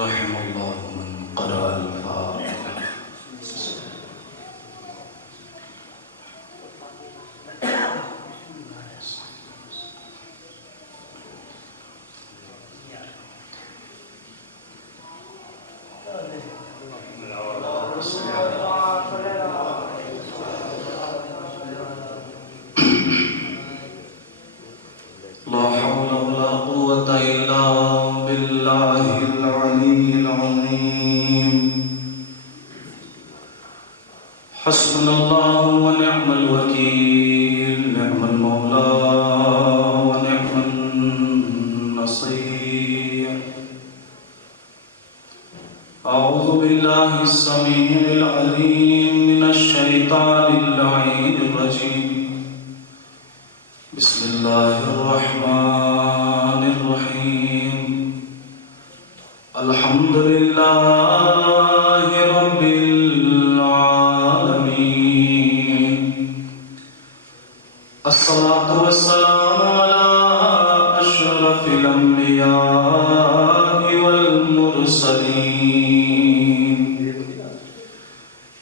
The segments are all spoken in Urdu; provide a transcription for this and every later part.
رحم الله من قرأ الفاتحة. لا حول ولا قوة إلا بالله العلي العظيم. حسبنا الله ونعم الوكيل، نعم المولى ونعم النصير. أعوذ بالله السميع العليم من الشيطان اللعين الرجيم. بسم الله الرحمن الرحيم. الحمد لله رب العالمين. الصلاة والسلام على أشرف الأنبياء والمرسلين،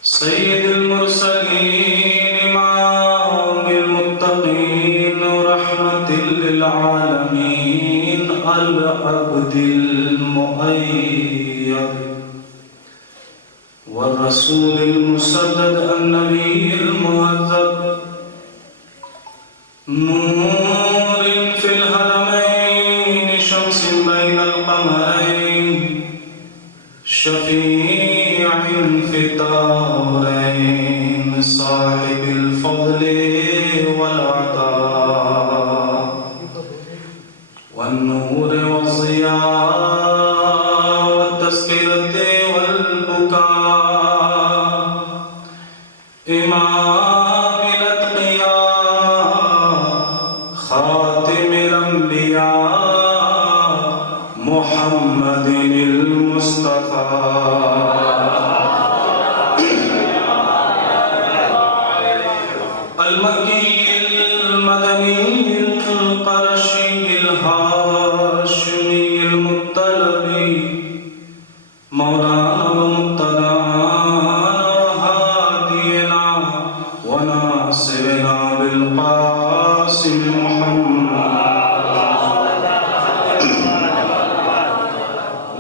سيد المرسلين إمام المتقين رحمة للعالمين، العبد المؤيد والرسول المسدد النبي المهذب، نور في الهرمين، شمس بين القمرين، شفيع في الدارين، صاحب الفضل والعطاء والنور والضياء والتذكرة والبكاء، إمام الأتقياء، خاتم الأنبياء، محمد المصطفى. المكي المدني القرشي الهاشمي المطلبي، مولانا ومقتدانا وهادينا وناصرنا بالقاسم محمد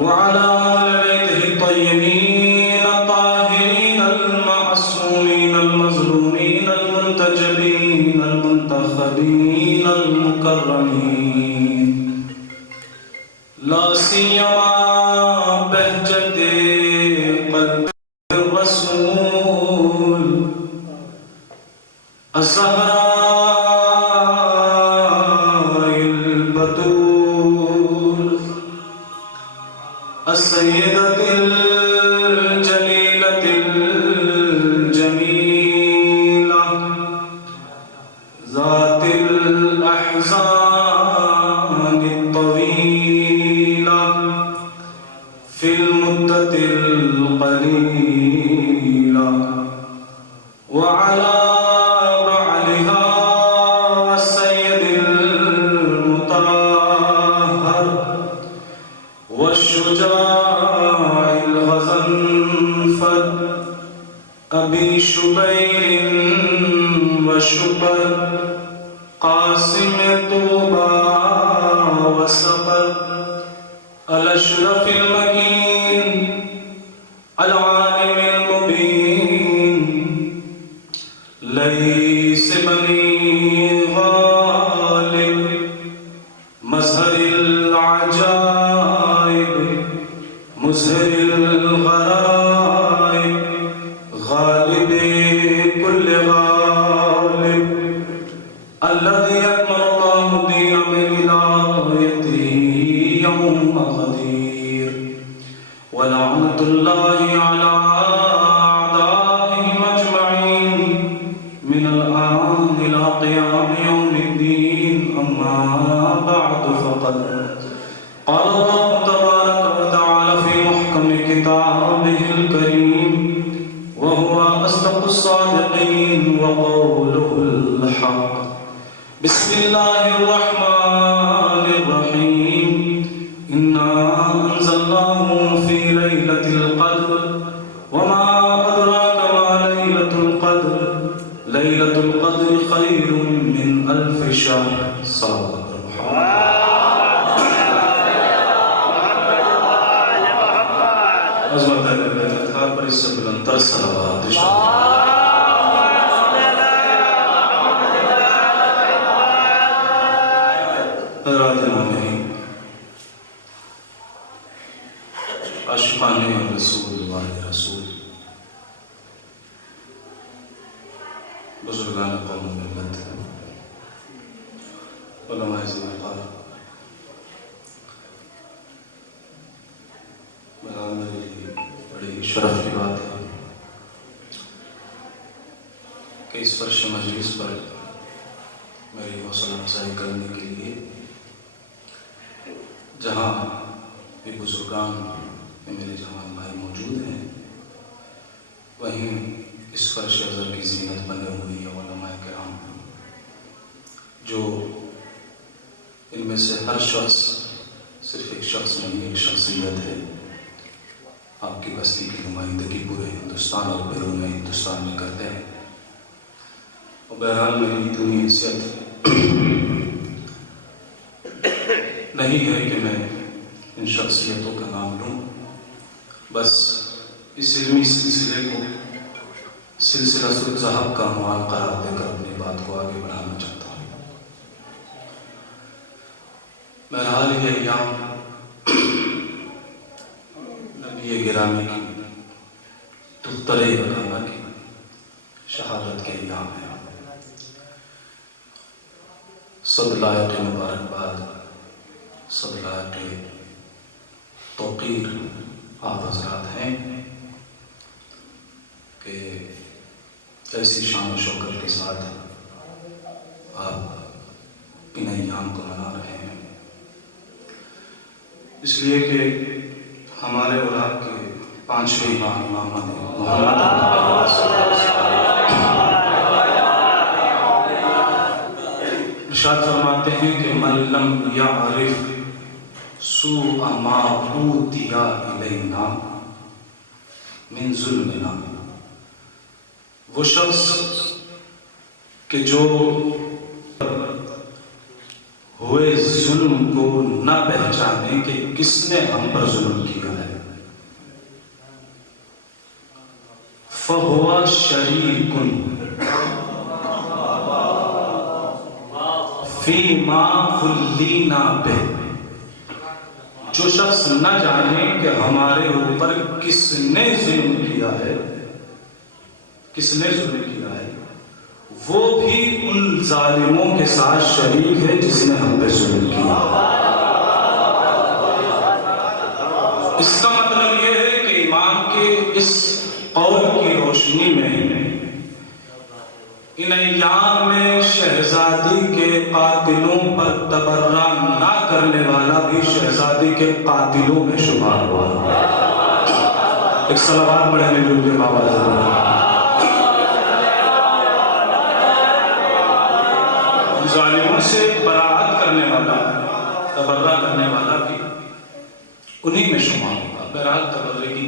وعلى آل بيته الطيبين الطاهرين المعصومين المظلومين المنتجبين المنتخبين المكرمين، لا سيما بهجة قلب الرسول الزهراء البتول، السيدة الجليلة الجميلة، ذات الأحزان الطويلة، في المدة القليلة، وعلى بعلها والسيد المطهر والشجاع الغضنفر، أبي شبير وشبر، قاسم طوبى وسقر، الأشرف المكين، العالم المبين، ليس بني غالب، مظهر العجائب، مظهر الغرائب، غالب كل غالب، الذي يكمل الله الدين بولايته يوم غدير، ولعنة الله على أعدائهم أجمعين من الآن إلى قيام يوم الدين. أما بعد، فقد قال الله تبارك وتعالى في محكم كتابه الكريم، وهو أصدق الصادقين وقوله الحق. بسم الله الرحمن الرحيم. إنا أنزلناه في لیلۃ القدر خیر من الف شہر صلوات عظمت افتخار پر اس سے بلندتر صلوات حضرات مومنین، عاشقان رسول والد رسول، بزرگان قوم و ملت، علماء ذی قار، میرے لیے بڑی شرف کی بات ہے کہ اس فرش مجلس پر میری حوصلہ افزائی کرنے کے لیے جہاں بھی بزرگان میرے جوان بھائی موجود ہیں، وہیں اس فرش ازر کی زینت بنے ہوئی علماء کرام، جو ان میں سے ہر شخص صرف ایک شخص نہیں، ایک شخصیت ہے، آپ کی بستی کی نمائندگی پورے ہندوستان اور بیرون ہندوستان میں کرتے ہیں۔ اور بہرحال میری اتنی حیثیت نہیں ہے کہ میں ان شخصیتوں کا نام لوں، بس اس علمی سلسلے کو سلسلہ الذہب کا عنوان قرار دے کر اپنی بات کو آگے بڑھانا چاہتا ہوں۔ بہرحال یہ ایام نبی گرامی کی دختر یگانہ کی شہادت کے ایام ہیں۔ صد لائق مبارکباد، صد لائق توقیر آپ حضرات ہیں کہ ایسی شان و شوکت کے ساتھ آپ ان ایام کو منا رہے ہیں، اس لیے کہ ہمارے اولاد کے 5ویں امام محمد ارشاد فرماتے ہیں کہ من لم یعرف سوء ما اوتی الینا من ظلمنا، وہ شخص کہ جو ہوئے ظلم کو نہ پہچانے کہ کس نے ہم پر ظلم کیا ہے، فَهُوَ شَرِيكٌ فِي مَا خُلِّينَا بِهِ، جو شخص نہ جانے کہ ہمارے اوپر کس نے ظلم کیا ہے، کس نے ظلم کیا ہے، وہ بھی ان ظالموں کے ساتھ شریک ہے جس نے ہم پہ ظلم کیا۔ اس کا مطلب یہ ہے کہ امام کے اس قول کی روشنی میں ان ایام میں شہزادی کے قاتلوں پر تبرہ نہ کرنے والا بھی شہزادی کے قاتلوں میں شمار ہوا۔ ایک صلوات پڑھنے جو کہ بابا ظالموں سے براعت کرنے والا، تبرہ کرنے والا بھی انہی میں شمار ہوگا۔ بہرحال تبرہ کی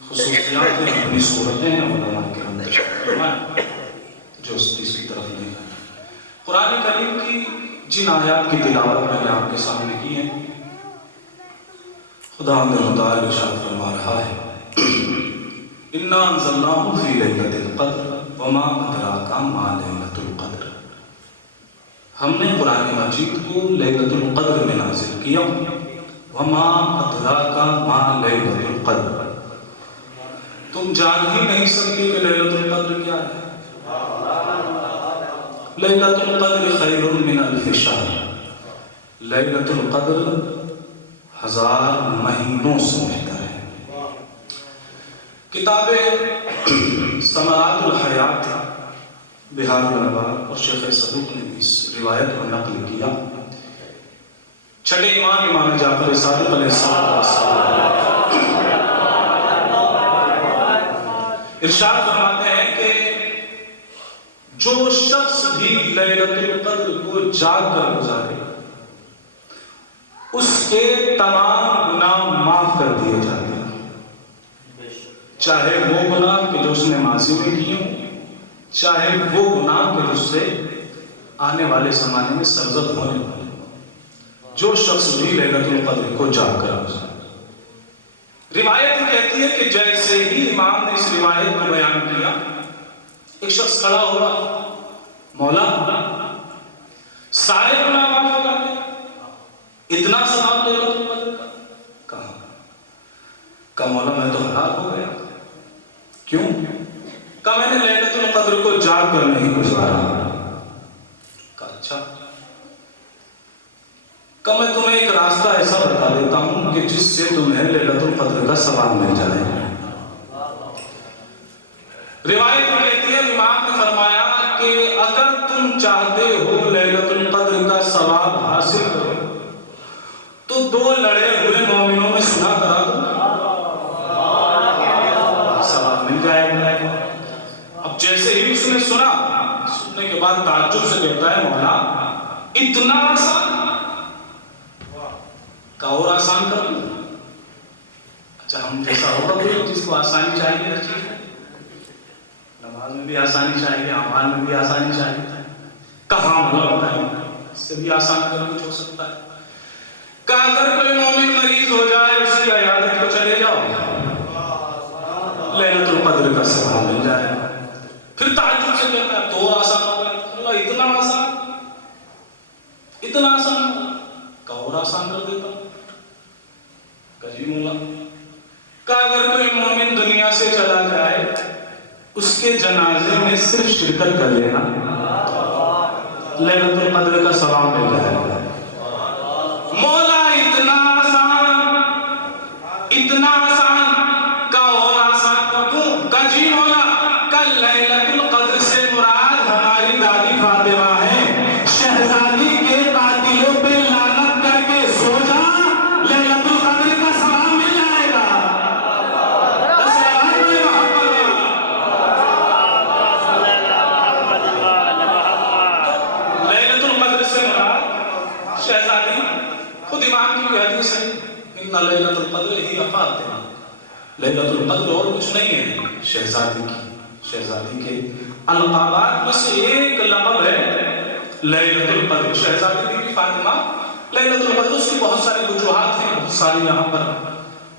خصوصیات ہیں، اپنی صورتیں ہیں، علماء کرام نے جو اس کی طرف نہیں ہے۔ قرآن کریم کی جن آیات کی تلاوت میں نے آپ کے سامنے کی ہے، خدا متعال ارشاد فرما رہا ہے اِنَّا أَنزَلْنَاهُ فِي لَيْلَةِ الْقَدْرِ وَمَا أَدْرَاكَ مَا لَيْلَةُ الْقَدْرِ، ہم نے قرآن مجید کو لیلۃ القدر میں نازل کیا، وَمَا أَدْرَاكَ مَا لَيْلَةُ الْقَدْرِ، تم جان ہی نہیں سکتے کہ لیلۃ القدر کیا ہے۔ لیلۃ القدر خیر من الف شہر، لیلۃ القدر 1000 مہینوں سے بہتر ہے۔ کتاب ثمرات الحیات بہار الانوار اور شیخ صدوق نے اس روایت کو نقل کیا۔ چھٹے امام جعفر صادق علیہ السلام ارشاد فرماتے ہیں کہ جو شخص بھی لیلۃ القدر کو جاگ کر گزارے اس کے تمام گناہ معاف کر دیے جاتے ہیں، چاہے وہ گناہ کہ جو اس نے ماضی میں کیے ہوں، چاہے وہ گناہ کے جس سے آنے والے زمانے میں سرزد ہونے والے، جو شخص بھی لیلۃ القدر کو جاگ کر روایت کہتی ہے کہ جیسے ہی امام نے اس روایت کو بیان کیا، ایک شخص کھڑا ہوا، مولا سارے گناہ معاف ہو گئے، اتنا ثواب لیلۃ القدر کا؟ کہا مولا میں تو ہلاک ہو گیا۔ کیوں؟ کہا میں نے لیلۃ القدر کو جاگ کر نہیں گزارا۔ کہا اچھا، کہ میں تمہیں ایک راستہ ایسا بتا دیتا ہوں کہ جس سے تمہیں لیلۃ القدر کا ثواب مل جائے۔ روایت میں کہتی ہے امام نے فرمایا کہ اگر تم چاہتے ہو لیلۃ القدر کا ثواب حاصل کرو تو 2 لڑے ہوئے مومنوں میں سنا کرا دو، ثواب مل جائے گا۔ اب جیسے ہی اس نے سننے کے بعد تعجب سے کہتا ہے مولا اتنا آسان؟ کا اور آسان کر دوں؟ اچھا ہم جیسا ہوگا کوئی جس کو آسانی چاہیے، ہر چیز نماز میں بھی آسانی چاہیے، اعمال میں بھی آسانی چاہیے، کہاں ہوتا ہے اس سے بھی آسان کر کچھ ہو سکتا ہے؟ کہ اگر کوئی مومن مریض ہو جائے اس کی عیادت کو چلے جاؤ، لیلۃ القدر کا ثواب مل جائے۔ پھر تعجب سے کہتا ہے تو اور آسان ہو گیا، اللہ اتنا آسان، اتنا آسان، کہ اور آسان کر دیتا ہوں۔ کہ جی مولا، کہ اگر کوئی مومن دنیا سے چلا جائے اس کے جنازے میں صرف شرکت کر لینا، لیلۃ القدر کا ثواب مل جائے گا۔ مولا اتنا آسان، اتنا آسان، کا اور آسان کر دوں؟ کہ جی مولا، کہ لیلۃ القدر سے مراد ہماری دادی فاطمہ ہے، شہزادی کے قاتلوں پہ لعنت کر کے سو جا، لیلۃ القدر کا ثواب مل جائے گا۔ لیلۃ القدر سے مراد شہزادی، خود امام کی حدیث ہے ان لیلۃ القدر ہی فاطمہ، لیلۃ القدر اور کچھ نہیں ہے، شہزادی کے القابات میں سے ایک لقب ہے لیلۃ القدر۔ شہزادی بی بی فاطمہ لیلۃ القدر، اس کی بہت ساری وجوہات ہیں، بہت ساری یہاں پر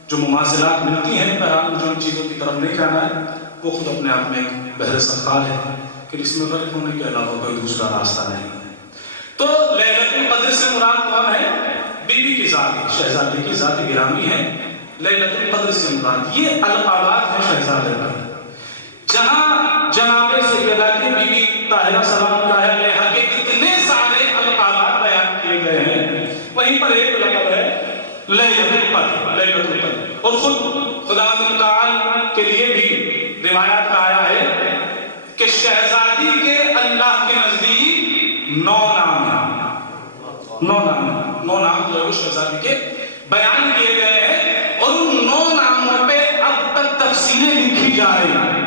جو مماثلات ملتی ہیں، بہرحال مجھے ان چیزوں کی طرف نہیں جانا ہے، وہ خود اپنے آپ میں ایک بحر سخار ہے کہ اس میں غرق ہونے کے علاوہ کوئی دوسرا راستہ نہیں ہے۔ تو لیلۃ القدر سے مراد کون ہے؟ بی بی کی ذات، شہزادی کی ذات گرامی ہے، لیلۃ القدر سے مراد یہ القابات ہیں شہزادی کے۔ جہاں جناب سیدہ کی بی بی طاہرہ سلام اللہ علیہا کے اتنے سارے القابات بیان کیے گئے ہیں، وہیں پر ایک لقب ہے لیلۃ القدر، لیلۃ القدر۔ اور خود خدا تعالی کے لیے بھی روایات میں آیا ہے کہ شہزادی کے اللہ کے نزدیک 9 نام ہیں، 9 نام جو ہے شہزادی کے بیان کیے گئے ہیں، اور ان 9 ناموں پہ اب تک تفسیریں لکھی جا رہی ہیں۔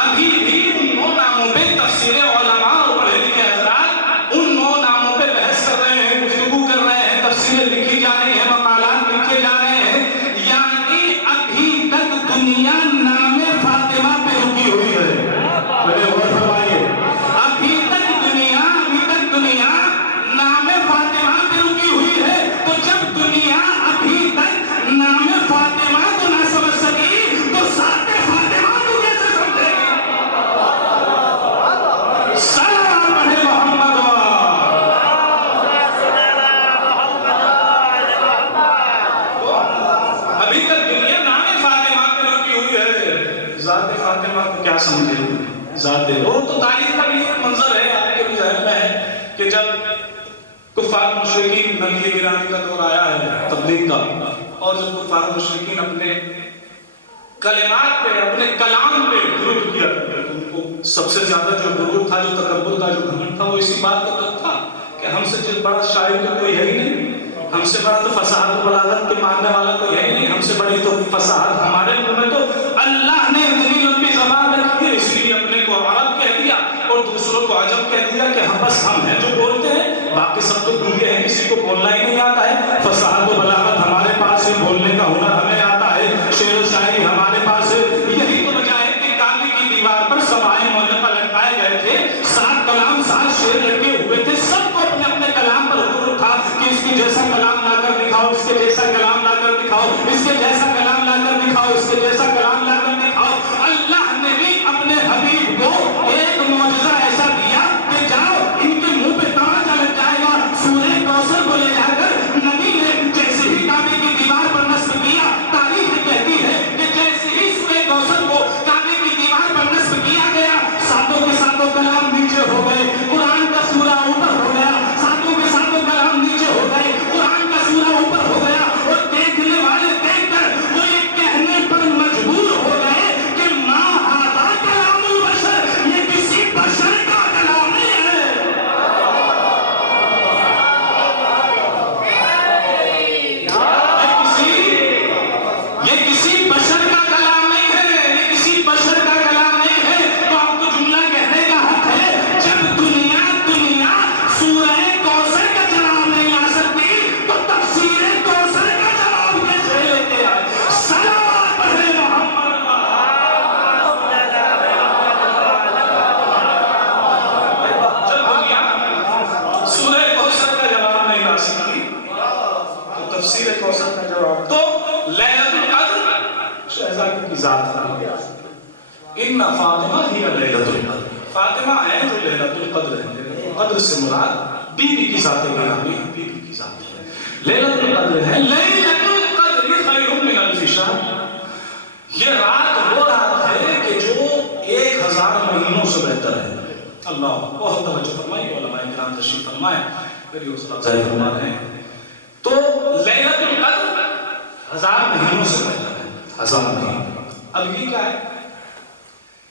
ابھی بھی ان 9 ناموں پہ تفسیریں علماء اور پڑھے لکھے حضرات ان 9 ناموں پہ بحث کر رہے ہیں، گفتگو کر رہے ہیں، تفسیریں لکھی جا رہی ہیں، مقالات لکھے جا رہے ہیں، یعنی ابھی تک دنیا نام فاطمہ پہ رکی ہوئی ہے۔ ابھی تک دنیا نام فاطمہ پہ رکی ہوئی ہے، تو جب دنیا ابھی تک نام فاطمہ کو نہ سمجھ سکی تو ذات فاطمہ کو کیسے سمجھے گی؟ سلام علیہ محمد۔ ابھی تک دنیا نام فاطمہ پہ رکی ہوئی ہے، ذات فاطمہ کو کیا سمجھے؟ ذات وہ تو تاریخ کا بھی ایک منظر ہے، آپ کے بھی ذہن میں ہے کہ جب کفار مشرکین نبی گرامی کا دور آیا ہے تبلیغ کا، اور جب کفار مشرکین اپنے کلمات پہ، اپنے کلام پہ غرور کیا، ان کو سب سے زیادہ جو غرور تھا، جو تکبر تھا، جو گھمنڈ تھا، وہ اسی بات کا تھا کہ ہم سے جس بڑا شاعر تو کوئی ہے ہی نہیں، ہم سے بڑا تو فصاحت و بلاغت کے ماننے والا کوئی ہے ہی نہیں، ہم سے بڑی تو فصاحت ہمارے منہ میں تو اللہ نے اتنی لمبی زبان رکھی ہے، اس لیے اپنے کو عرب کہہ دیا اور دوسروں کو عجم کہہ دیا کہ ہم ہیں جو بولتے ہیں، باقی سب تو گونگے ہیں، کسی کو بولنا ہی نہیں آتا ہے۔ فصاحت و بلاغت ہمارے پاس ہے، بولنے کا ہنر ہمیں آتا ہے، شعر و شاعری ہمارے پاس ہے، یہی تو وجہ ہے کہ کعبے کی دیوار پر ان فاطمہ ہی لیلۃ القدر، فاطمہ ہے جو لیلۃ القدر ہے. قدر سے مراد بی بی کی ذات گرامی، بی بی کی ذات ہے. لیلۃ القدر ہے. لیلۃ القدر خیر من الف شہر، یہ رات وہ رات ہے کہ جو 1000 مہینوں سے بہتر ہے. اللہ بہت توجہ فرمائیے، علماء کرام تشریف فرمائے، میری حوصلہ افزائی فرما رہے ہیں. تو لیلۃ القدر 1000 مہینوں سے بہتر ہے. 1000 مہینوں. اب یہ کیا ہے؟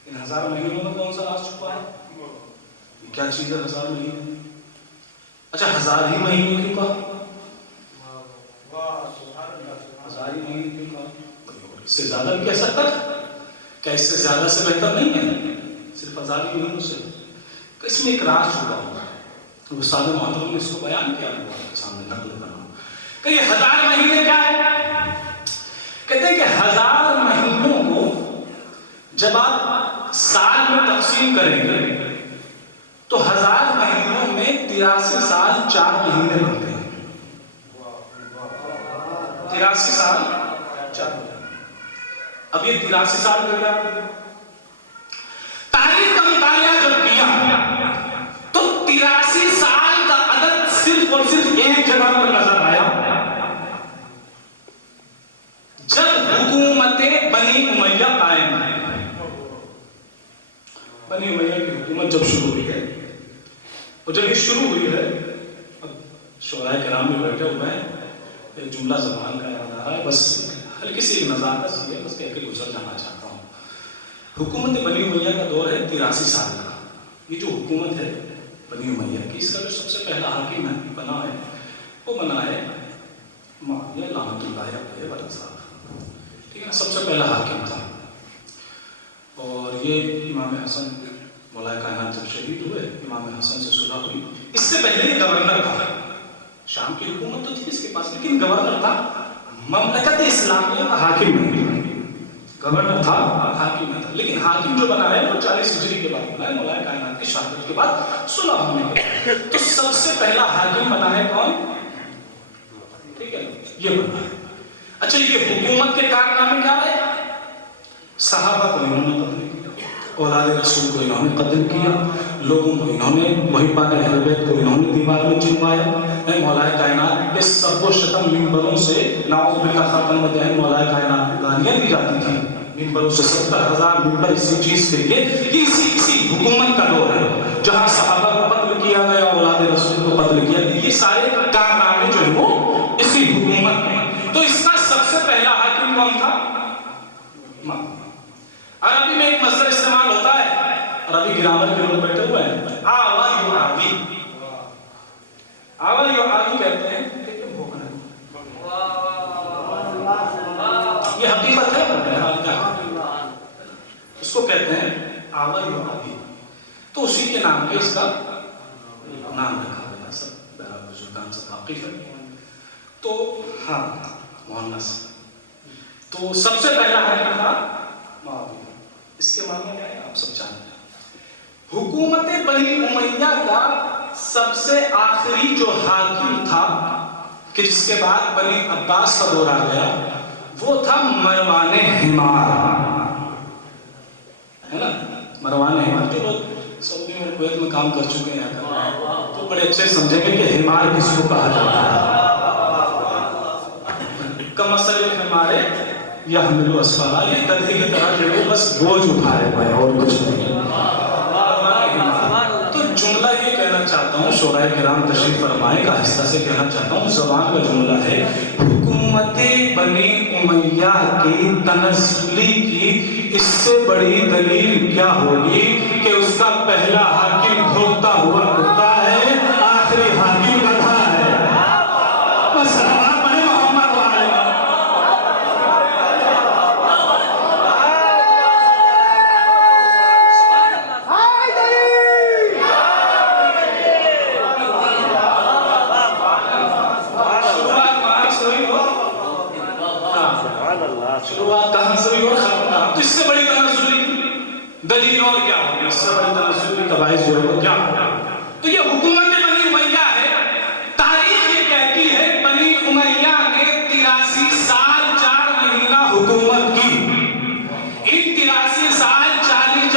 ان 1000 مہینوں میں کون سا راز چھپا ہے؟ یہ کیا چیز ہے 1000 مہینے؟ اچھا 1000 ہی مہینے کیوں کہا؟ 1000 ہی مہینے کیوں کہا؟ اس سے زیادہ بھی کہہ سکتا تھا، کیا اس سے زیادہ سے بہتر نہیں ہے؟ صرف 1000 ہی مہینوں سے. اس میں ایک راز چھپا ہوا ہے، وہ سادہ محترم نے اس کو بیان کیا ہے، سامنے نقل کر رہا ہوں کہ یہ 1000 مہینے کیا ہے. کہتے ہیں کہ 1000 مہینوں کو جب آپ سال میں تقسیم کریں گے تو 1000 مہینوں میں 83 سال 4 مہینے بنتے ہیں. 83 سال 4 مہینے. اب یہ 83 سال ہو گیا. تاریخ کا مطالعہ جب کیا تو 83 سال کا عدد صرف اور صرف ایک جگہ پر نظر آیا، جب حکومت بنی امیہ قائم ہے. بنی امیہ کی حکومت جب شروع ہوئی ہے، اور جب یہ شروع ہوئی ہے، اب شعراء کرام میں بیٹھے ہوئے ہیں، ایک جملہ زبان کا یاد آ رہا ہے، بس ہلکی سی ایک نزاکت سی ہے، بس کہہ کے گزر جانا چاہتا ہوں. حکومت بنی امیہ کا دور ہے 83 سال کا. یہ جو حکومت ہے بنی امیہ کی، اس کا جو سب سے پہلا حاکم ہے بنا ہے، وہ بنا ہے معاویہ لعنت اللہ علیہ وسلم. ٹھیک ہے، سب سے پہلا حاکم تھا. اور یہ امام حسن مولا کائنات جب شہید ہوئے، امام حسن سے صلح ہوئی. اس سے پہلے یہ گورنر تھا. شام کی حکومت تو تھی اس کے پاس، لیکن گورنر تھا. مملکت اسلامیہ کا حاکم نہیں، گورنر تھا، حاکم نہیں تھا. لیکن حاکم جو بنا ہے وہ 40 ہجری کے بعد بنا ہے، مولا کائنات کی شہادت کے بعد صلح ہونے کے بعد. تو سب سے پہلا حاکم بنا ہے کون؟ ٹھیک ہے، یہ بنا ہے. اچھا یہ حکومت کے کارنامے کیا ہے؟ صحابہ کو انہوں نے قتل کیا، اولاد رسول کو انہوں نے قتل کیا، لوگوں کو انہوں نے محبان اہل بیت کو انہوں نے دیوار میں چنوایا. مولا کائنات کے سب و شتم منبروں سے نعوذ باللہ خاتم الدین مولا کائنات کو گالیاں دی جاتی تھیں منبروں سے. 70,000 منبر اسی چیز کے لیے کہ اسی حکومت کا دور ہے جہاں صحابہ کو قتل کیا گیا، اولاد رسول کو قتل کیا گیا. یہ سارے کارنامے جو ہیں وہ اسی حکومت میں. تو اس کا سب سے پہلا حاکم کون تھا؟ عربی میں ایک مصدر استعمال ہوتا ہے، عربی گرامر کے لوگ بیٹھے ہوئے ہیں، آوا یعاوی. آوا یعاوی کہتے ہیں کہ بھوکنا. یہ حقیقت ہے، اس کو کہتے ہیں آوا یعاوی. تو اسی کے نام پہ اس کا نام رکھا گیا. سب بزرگان سے واقف ہے. تو ہاں مؤنث. تو سب سے پہلا حاکم تھا معاویہ. اس کے معنی کیا ہے آپ سب جانتے ہیں. حکومت بنی امیہ کا سب سے آخری جو حاکم تھا کہ جس کے بعد بنی عباس کا دور آ گیا، وہ تھا مروان حمار. ہے نا مروان حمار. جو لوگ سعودی اور کویت میں کام کر چکے ہیں تو بڑے اچھے سمجھیں گے کہ حمار کس کو کہا جاتا ہے. کمثل الحمار یحمل اسفارا، یہ گدھے کی طرح جو وہ بس بوجھ اٹھائے ہوئے اور کچھ نہیں. تو جملہ یہ کہنا چاہتا ہوں، شعراء کرام تشریف فرمائے کا حصہ سے کہنا چاہتا ہوں، زبان کا جملہ ہے. حکومت بنی امیہ کی تنزلی کی اس سے بڑی دلیل کیا ہوگی کہ اس کا پہلا حاکم بھوکتا ہوا کتا ہے، آخری حاکم گدھا ہے. بس شروعات کہاں سے ہوئی اور ختم کہاں. تو اس سے بڑی تنزلی دلیل اور کیا ہوگی؟ اس سے بڑی تنزلی کا باعث جو ہے وہ کیا ہوگا؟ تو یہ حکومت بنی امیہ ہے. تاریخ یہ کہتی ہے بنی امیہ نے 83 سال 4 مہینہ حکومت کی. ان 83 سال 40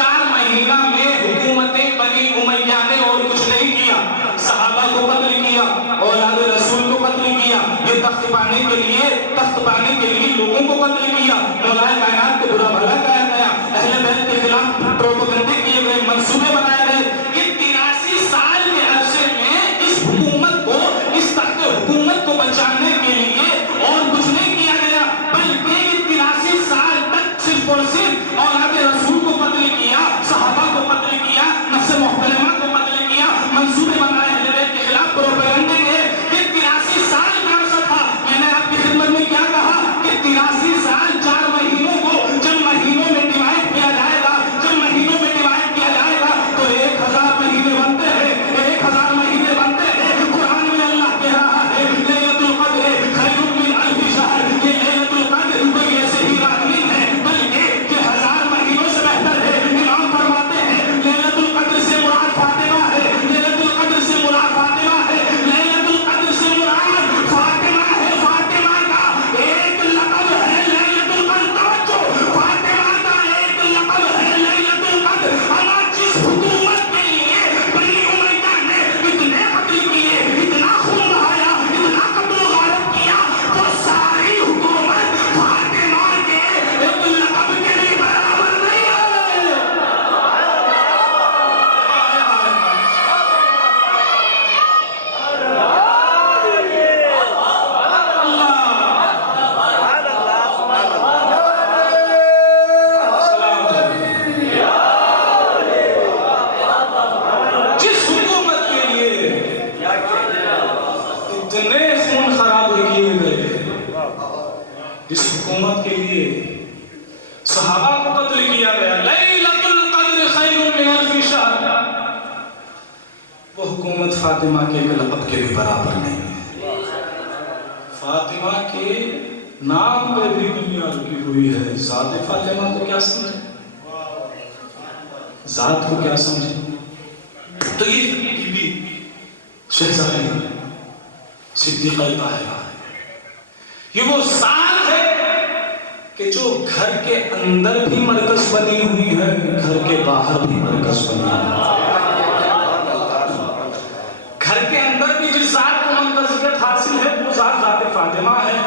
فاطمہ کے لقب کے بھی برابر نہیں ہے. فاطمہ کے نام پہ بھی دنیا رکی ہوئی ہے. ذات فاطمہ کو کیا سمجھے؟ ذات کو کیا سمجھے؟ تو یہ بی بی شہزادی صدیقہ طاہرہ یہ وہ ذات ہے کہ جو گھر کے اندر بھی مرکز بنی ہوئی ہے, گھر کے باہر بھی مرکز بنی ہوئی ہے. گھر کے اندر بھی جس ذات کو مرکزیت حاصل ہے وہ ذات ذات فاطمہ ہے.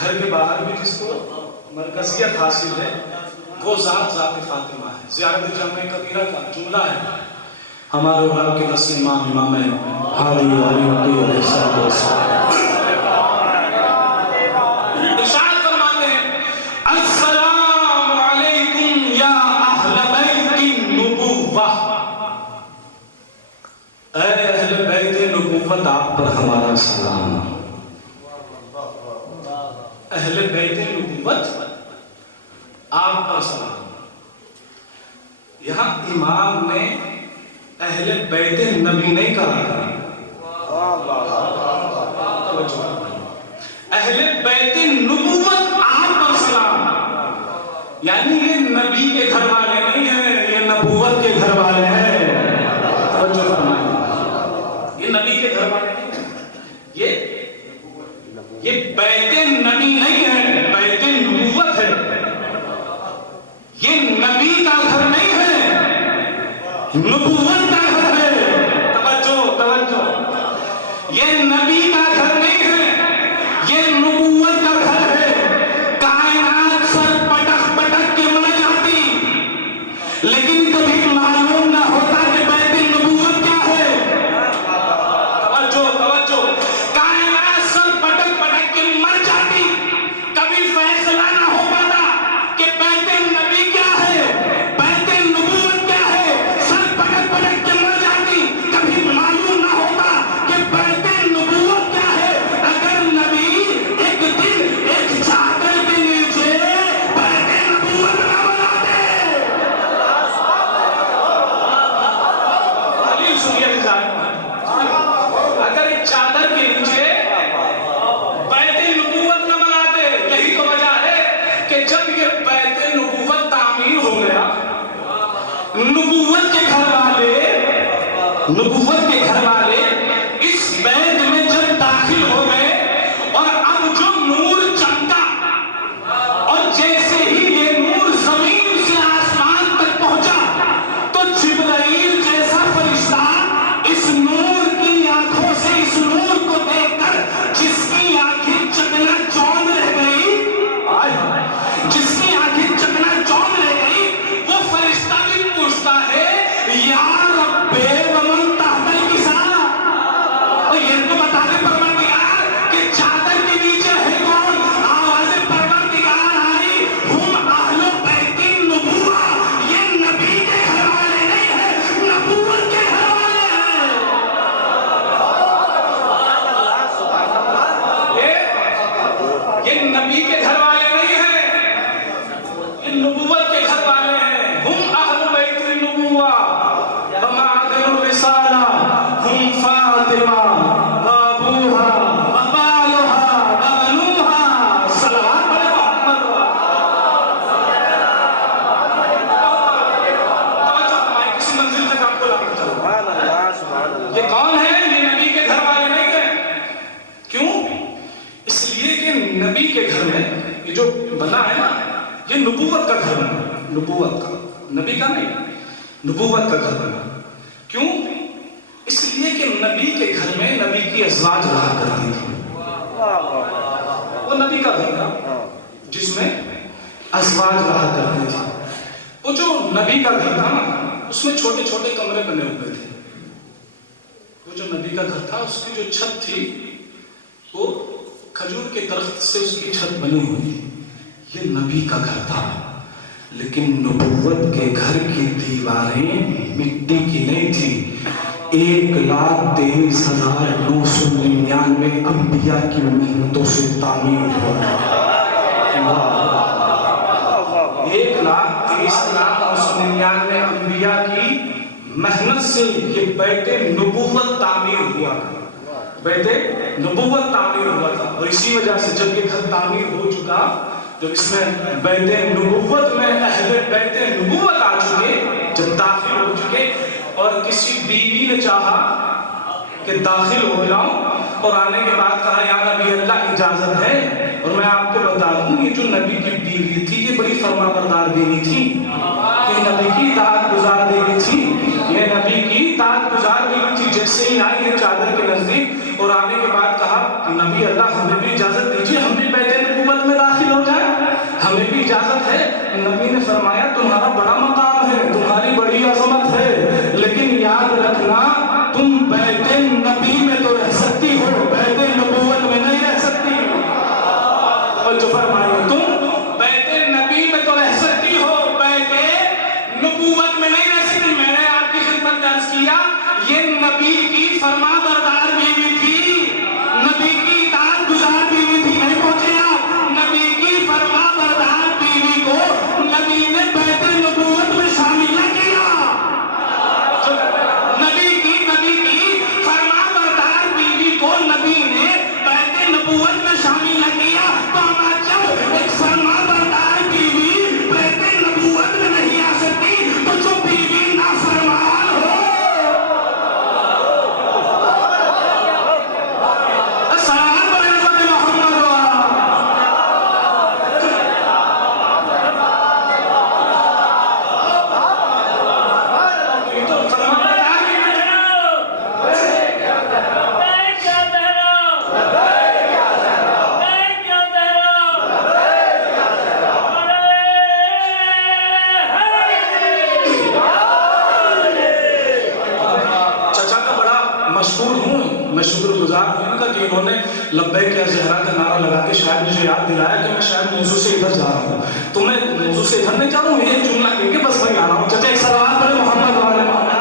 گھر کے باہر بھی جس کو مرکزیت حاصل ہے وہ ذات ذات فاطمہ ہے. زیارت جامع کبیرہ کا جملہ ہے ہمارے علماء کے دس امام ہادی علیہ السلام ارشاد فرماتے ہیں السلام علیکم یا اہل بیت النبوہ. اے اہل بیت نبوت آپ پر ہمارا سلام. اہل بیت نبوت آپ پر سلام. یہاں امام نے اہل بیت نبی نہیں کہا, اہل بیت نبوت آپ پر سلام. یعنی یہ نبی کے گھر والے نہیں ہیں, یہ نبوت کے گھر والے ہیں. توجہ فرمائیں, یہ نبی کے گھر والے نہیں ہیں, یہ بیت نبی نہیں ہے, بیت نبوت ہے. یہ نبی کا گھر نہیں ہے, نبوت کا گھر ہے. توجہ, یہ نبی کا گھر نہیں ہے, یہ نبوت کا گھر ہے. کائنات سر پٹک پٹک کے مر جاتی لیکن کبھی معلوم نہ ہوتا کہ بیت نبوت کیا ہے. توجہ, کائنات سر پٹک پٹک کے مر جاتی کبھی فیصلہ نہ ہو پاتا کہ بیت نبی کیا ہے, بیت نبوت کیا ہے. سر پٹک پٹک کے مر جاتی کبھی معلوم نہ ہوتا کہ بیت نبوت کیا ہے. اگر نبی ایک دن ایک چادر کے نیچے بیت نبوت نہ بناتے. علی سنیے جائے, اگر ایک چادر کے نیچے بیت نبوت نہ بناتے. یہی تو وجہ ہے کہ جب یہ بیت نبوت تعمیر ہو گیا, نبوت کے گھر والے اس بیت میں جب داخل ہو گئے اور اب جو نور چمکا اور جیسے ہی یہ نور زمین سے آسمان تک پہنچا تو جبرائیل جیسا فرشتہ اس نور کی آنکھوں سے اس نور کو دیکھ کر جس کی آنکھیں چکنا چوند رہ گئی, جس کی آنکھیں چکنا چوند رہ گئی, وہ فرشتہ بھی پوچھتا ہے یا رب ومن تحت الکساء. اور یہ تو بتا دے پروردگار کہ چادر کے نیچے ہے کون. آواز پروردگار آئی ہم اہل بیت النبوہ. یہ نبی کے گھر والے نہیں ہیں, نبوت کے گھر والے ہیں. یہ نبی کے گھر والے نہیں ہیں, یہ نبوت کے گھر والے ہیں. ہم اہل بیت النبوہ ومعدن الرسالہ, ہم فاطمہ وابوہا وبالہا وبنوہا. صلوات پڑھے محمد. توجہ فرمائیں, کسی منزل تک آپ کو لا کے چلو. یہ کون ہے؟ یہ نبی کے گھر والے نہیں ہیں. کیوں؟ اس لیے کہ نبی کے گھر میں یہ جو بنا ہے نا, یہ نبوت کا گھر بنا, نبوت کا, نبی کا نہیں, نبوت کا گھر بنا. کیوں؟ اس لیے کہ نبی کے گھر میں نبی کی ازواج رہا کرتی تھی. وہ نبی کا گھر تھا جس میں ازواج رہا کرتی تھی. وہ جو نبی کا گھر تھا نا, اس میں چھوٹے چھوٹے کمرے بنے ہوئے تھے. وہ جو نبی کا گھر تھا اس کی جو چھت تھی وہ کھجور کے درخت سے اس کی چھت بنی ہوئی تھی. یہ نبی کا گھر تھا. لیکن نبوت کے گھر کی دیواریں مٹی کی نہیں تھی. 1,23,999 انبیاء کی محنتوں سے تعمیر ہوا. 1,23,999 انبیاء کی محنت سے یہ بیت نبوت تعمیر ہوا تھا، بیت نبوت تعمیر ہوا تھا، اور اسی وجہ سے جب یہ گھر تعمیر ہو چکا، جب اس میں بیت نبوت میں اہل بیت نبوت آ چکے، جب داخل ہو چکے، اور کسی بیوی نے چاہا کہ داخل ہو جاؤں، اور آنے کے بعد کہا یا نبی اللہ اجازت ہے، اور میں آپ کو بتا دوں یہ جو نبی کی بیوی تھی یہ بڑی فرما بردار بیوی تھی، یہ نبی کی اطاعت گزار بیوی تھی، یہ نبی کی اطاعت گزار بیوی تھی۔ جیسے ہی آئی ہے چادر کے نزدیک اور آنے کے بعد کہا کہ نبی اللہ ہمیں بھی اجازت دیجیے، ہم بھی بیت نبوت میں داخل ہو جائیں، ہمیں بھی اجازت ہے۔ نبی نے فرمایا تمہارا بڑا مقام ہے، تمہاری بڑی عظمت ہے، لیکن یاد رکھنا تم بیت نبی میں تو رہ سکتی ہو، بیت نبوت میں نہیں رہ سکتی۔ اور جو فرمایا تم بیت نبی میں تو رہ سکتی ہو، بیت نبوت میں نہیں رہ سکتی۔ میں نے آپ کی خدمت میں عرض کیا یہ نبی کی فرما بردار بیوی تھی، نبی کی اطاعت گزار بیوی تھی، نہیں پہنچے آپ؟ نبی کی فرما بردار بیوی کو نبی نے بیت نبوت میں شامل نہ کیا، نبی کی فرما بردار بیوی کو نبی نے بیت نبوت میں شامل نہ کیا۔ تو ہمارا جب ایک فرما بردار بیوی بیت نبوت میں نہیں آ سکتی تو جو بیوی نافرمان ہو، سلام علیکم محمد مشہور ہوں، میں شکر گزار ہوں کہ انہوں نے لبیک یا زہرا کا نعرہ لگا کے شاید مجھے یاد دلایا کہ میں شاید موضوع سے ادھر جا رہا ہوں، تو میں موضوع سے ادھر نہیں جا رہا ہوں، یہ جملہ کہہ کے بس میں آ رہا ہوں۔ چچا ایک صلوات پڑھے محمد والے محمد۔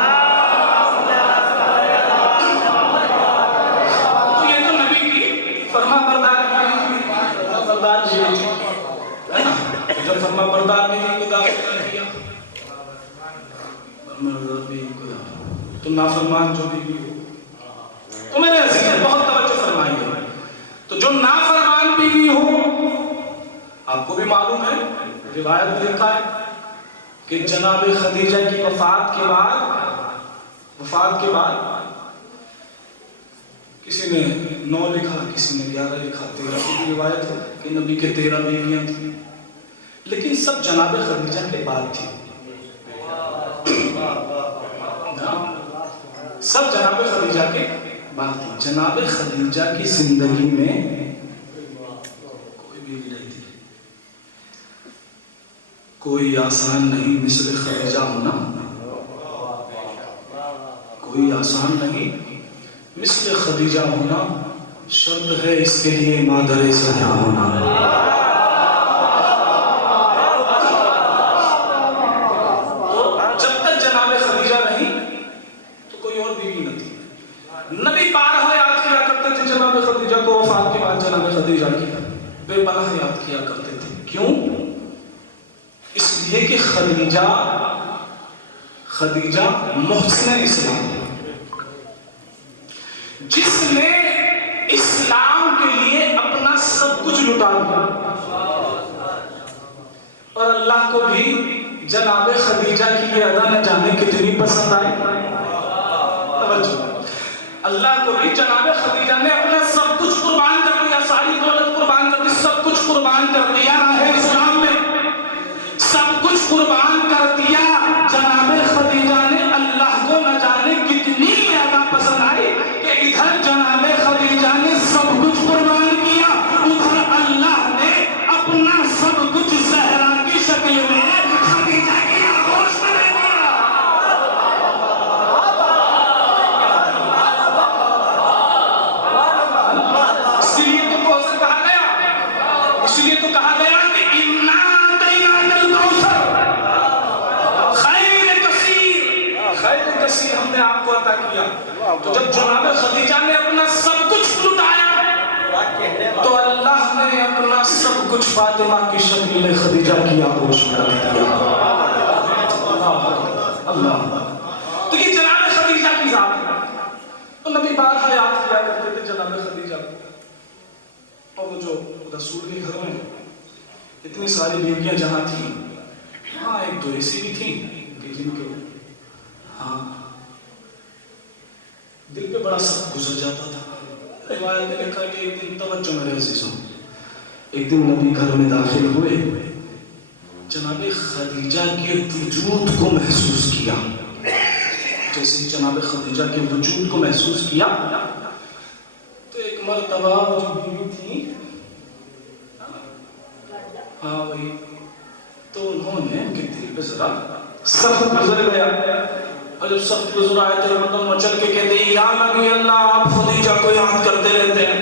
تو یہ تو نبی کی فرما بردار بیوی تھی، ہے نا؟ جب فرما بردار بیوی کو داخل کیا تو نافرمان جو بیوی ہو، تو میرے عزیز بہت توجہ فرمائیے، تو جو نافرمان بیوی ہو، آپ کو بھی معلوم ہے روایت میں لکھا ہے کہ جناب خدیجہ کی وفات کے بعد کسی نے 9 لکھا، کسی نے 11 لکھا، 13 کی روایت ہے کہ نبی کے 13 بیویاں تھیں، لیکن سب جناب خدیجہ کے بعد تھی، سب جناب خدیجہ کے بعد تھی۔ جناب خدیجہ کی زندگی میں کوئی بیوی نہیں تھی، کوئی آسان نہیں مثل خدیجہ ہونا، کوئی آسان نہیں مثل خدیجہ ہونا، شرط ہے اس کے لیے مادر زہرا ہونا۔ جب تک جناب خدیجہ نہیں تو کوئی اور بیوی نہ تھی۔ نبی بارہا یاد کیا کرتے تھے جناب خدیجہ کو، وفات کے بعد جناب خدیجہ کی بے پناہ یاد کیا کرتے تھے۔ کیوں؟ اس لیے کہ خدیجہ محسن اسلام، جس نے اسلام کے لیے اپنا سب کچھ لٹا دیا، اور اللہ کو بھی جناب خدیجہ کی یہ ادا نہ جانے کتنی پسند آئی۔ توجہ، اللہ کو بھی جناب خدیجہ نے اپنا سب کچھ قربان کر دیا، ساری دولت قربان کر دی، سب کچھ قربان کر دیا ہے اسلام میں، سب کچھ قربان کر دیا۔ جناب خدیجہ نے اللہ کو نہ جانے کتنی زیادہ پسند آئی کہ ادھر جناب خدیجہ نے سب کچھ قربان کیا، ادھر اللہ نے اپنا سب کچھ زہرا کی شکل میں خدیجہ کی آغوش میں دے دیا۔ اس لیے تو کہا گیا کہ اِنَّا أَعْطَيْنَاكَ الْكَوْثَرَ، خیر کثیر ہم نے آپ کو عطا کیا۔ تو جب جناب خدیجہ نے اپنا سب کچھ لٹایا تو اللہ نے اپنا سب کچھ فاطمہ کی شکل میں خدیجہ کی آغوش میں رکھ دیا۔ اللہ، تو یہ رسول کے گھر میں اتنی ساری بیویاں جہاں تھیں، ہاں ایک دو ایسی بھی تھیں کہ جن کے ہاں دل پہ بڑا سخت گزر جاتا تھا۔ روایت میں لکھا کہ ایک دن، توجہ میرے عزیزوں، ایک دن نبی گھر میں داخل ہوئے، جناب خدیجہ کے وجود کو محسوس کیا۔ جیسے ہی جناب خدیجہ کے وجود کو محسوس کیا تو ایک مرتبہ جو بیوی تھی، ہاں وہی، تو انہوں نے ان کے دل پہ ذرا سخت گزر گیا، اور جب سخت گزر آئے تو مطلب مچل کے کہتے ہیں یا نبی اللہ آپ خدیجہ کو یاد کرتے رہتے ہیں،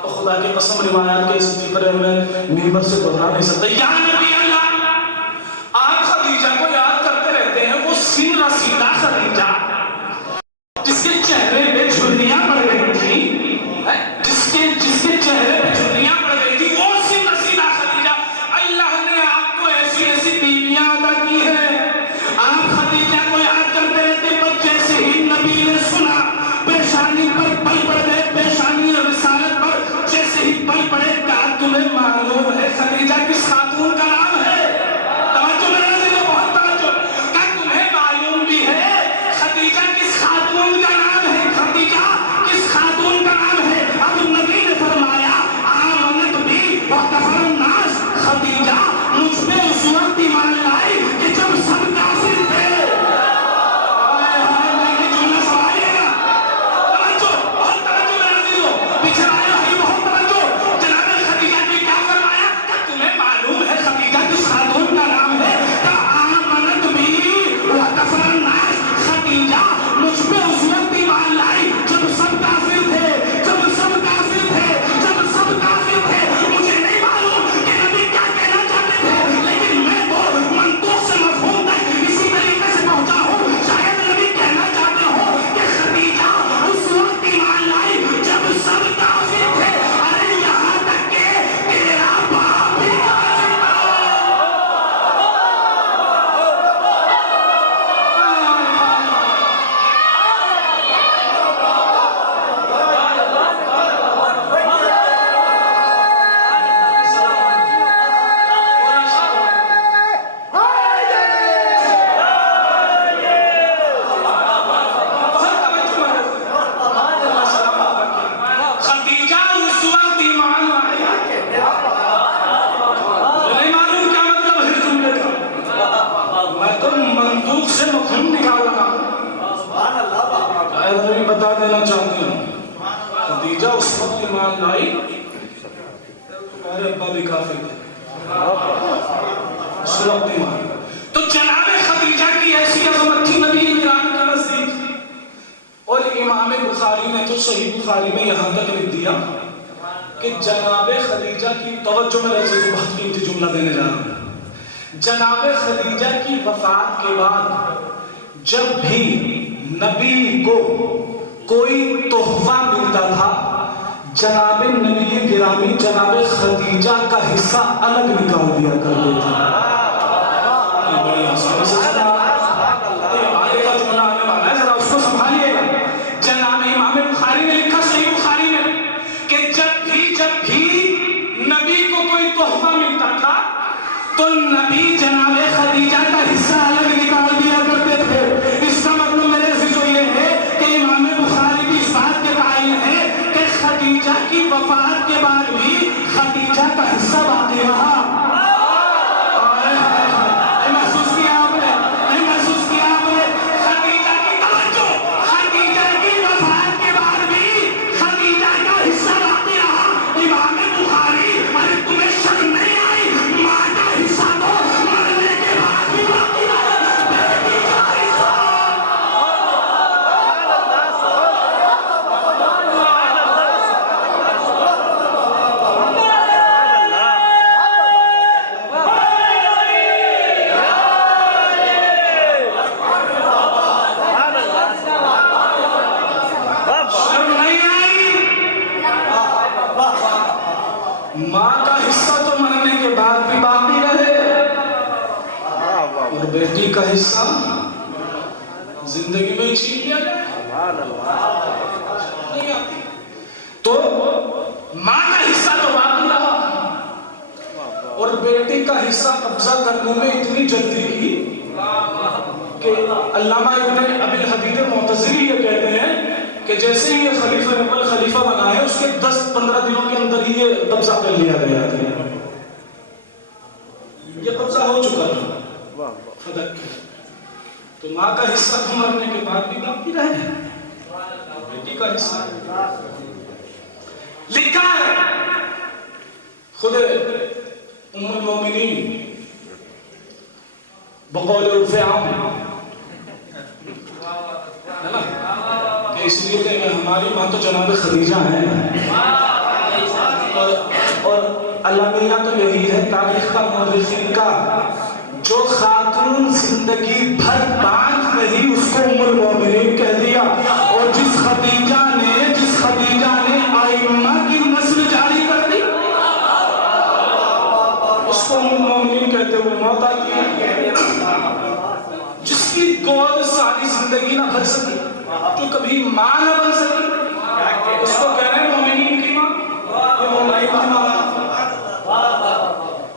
اور خدا کی قسم روایات کے اس فکرے میں ممبر سے دہرا نہیں سکتے، یا نبی اللہ آپ خدیجہ کو یاد کرتے رہتے ہیں، وہ سن رسیدہ خدیجہ جس کے چہرے پہ جھریاں پڑ گئی تھی، جس کے چہرے پہ جھریاں پڑ گئی تھی، وہ سن رسیدہ خدیجہ، اللہ نے آپ کو ایسی ایسی بیویاں عطا کی ہے، آپ خدیجہ کو یاد کرتے رہتے، پر جیسے ہی نبی نے سنا پیشانی پر بل پڑ گئے، پیشانی رسالت پر جیسے ہی بل پڑے، کہا تمہیں معلوم ہے خدیجہ کس خاتون کا نام ہے؟ توجہ میرے سے بہت توجہ، کہا تمہیں معلوم بھی ہے خدیجہ کس خاتون کا نام ہے؟ خدیجہ کس خاتون کا نام ہے؟ اب نبی نے فرمایا آمنت بھی وکفر الناس، خدیجہ مجھ پہ اس وقت ایمان لائی کہ جب سب کافر تھے۔ میں جملہ سوالے گا، توجہ بہت توجہ میرے عزیزو، پیچھے آئے بھائی بہت توجہ، جناب خدیجہ نے کیا فرمایا کہ تمہیں معلوم ہے خدیجہ کس خاتون کا نام ہے؟ کہ آمنت بھی وکفر الناس، خدیجہ مجھ پہ اس وقت ایمان لائی جب سب کافر تھے، جب سب کافر تھے، جب سب کافر تھے۔ مجھے نہیں معلوم کہ نبی کیا کہنا چاہتے تھے، لیکن میں تو منطوق سے مفہوم تک اسی طریقے سے پہنچا ہوں۔ شاید نبی کہنا چاہتے ہو کہ خدیجہ اس وقت ایمان لائی جب سب کافر تھے، ارے یہاں تک کہ تیرا باپ بھی کافر تھا۔ خدیجہ اس وقت ایمان لائی، نہیں معلوم کیا مطلب ہے جملے کا، میں تو منطوق سے مفہوم نکال رہا ہوں، شاید نبی بتا دینا چاہتے ہیں خدیجہ اس وقت ایمان لائی تمہارے ابا بھی کافر تھے، اس وقت ایمان لائی۔ تو جناب خدیجہ کی ایسی عظمت تھی نبی کرام کے نزدیک، اور امام بخاری نے تو صحیح بخاری میں یہاں تک لکھ دیا کہ جناب خدیجہ کی، توجہ میں ایسے بہت قیمتی جملہ دینے جا رہا ہوں، جناب خدیجہ کی وفات کے بعد جب بھی نبی کو کوئی تحفہ ملتا تھا، جناب نبی گرامی جناب خدیجہ کا حصہ الگ نکال دیا کرتے تھے۔ بڑی آسانی سے سنا، آگے کا جملہ آنے والا ہے، ذرا اس کو سنبھالیے گا۔ جناب امام بخاری نے لکھا صحیح بخاری میں کہ جب بھی نبی کو کوئی تحفہ ملتا تھا تو نبی جناب خدیجہ کا حصہ الگ نکال دیا کرتے تھے۔ اس کا مطلب میرے عزیزو یہ ہے کہ امام بخاری بھی اس بات کے قائل ہے کہ خدیجہ کی وفات کے بعد بھی خدیجہ کا حصہ باقی رہا۔ محسوس کیا آپ نے؟ نہیں محسوس کیا آپ نے؟ خدیجہ کی توجہ، خدیجہ کی وفات کے بعد بھی خدیجہ کا حصہ باقی رہا۔ امام بخاری، ارے تمہیں شک نہیں آئی، ماں کا حصہ تو مرنے کے بعد بھی باقی رہا، بیٹی کا حصہ۔ ماں کا حصہ تو مرنے کے بعد بھی باقی رہے، اور بیٹی کا حصہ زندگی میں چھین لیا جائے نہیں آتی، تو ماں کا حصہ تو باقی رہا، اور بیٹی کا حصہ قبضہ کرنے میں اتنی جلدی کی کہ علامہ ابن ابی الحدید معتزلی یہ کہتے ہیں کہ جیسے ہی یہ خلیفہ اول خلیفہ بنا ہے اس کے 10-15 دنوں کے اندر ہی یہ قبضہ کر لیا گیا تھا. یہ قبضہ ہو چکا تھا فدق. تو ماں کا حصہ مرنے کے بعد بھی باقی رہے, بیٹی کا حصہ لکھا ہے. خود ام المومنین بقول عرف عام ہے نا, کہ اس لیے کہ ہماری ماں تو جناب خدیجہ ہیں, اور اللہ میاں تو یہی ہے تاریخ کا مورخین کا جو خاتون زندگی بھر باندھ رہی اس کو ام المومنین کہہ دیا, اور جس خدیجہ نے آئمہ کی نسل جاری کر دی اس کو ام المومنین کہتے ہوئے موت آتی ہے. جس کی گود ساری زندگی نہ بھر سکی, جو کبھی ماں نہ بن سکی, اس کو کہہ رہے ہیں مومنین کی ماں, یہ مومنین کی ماں.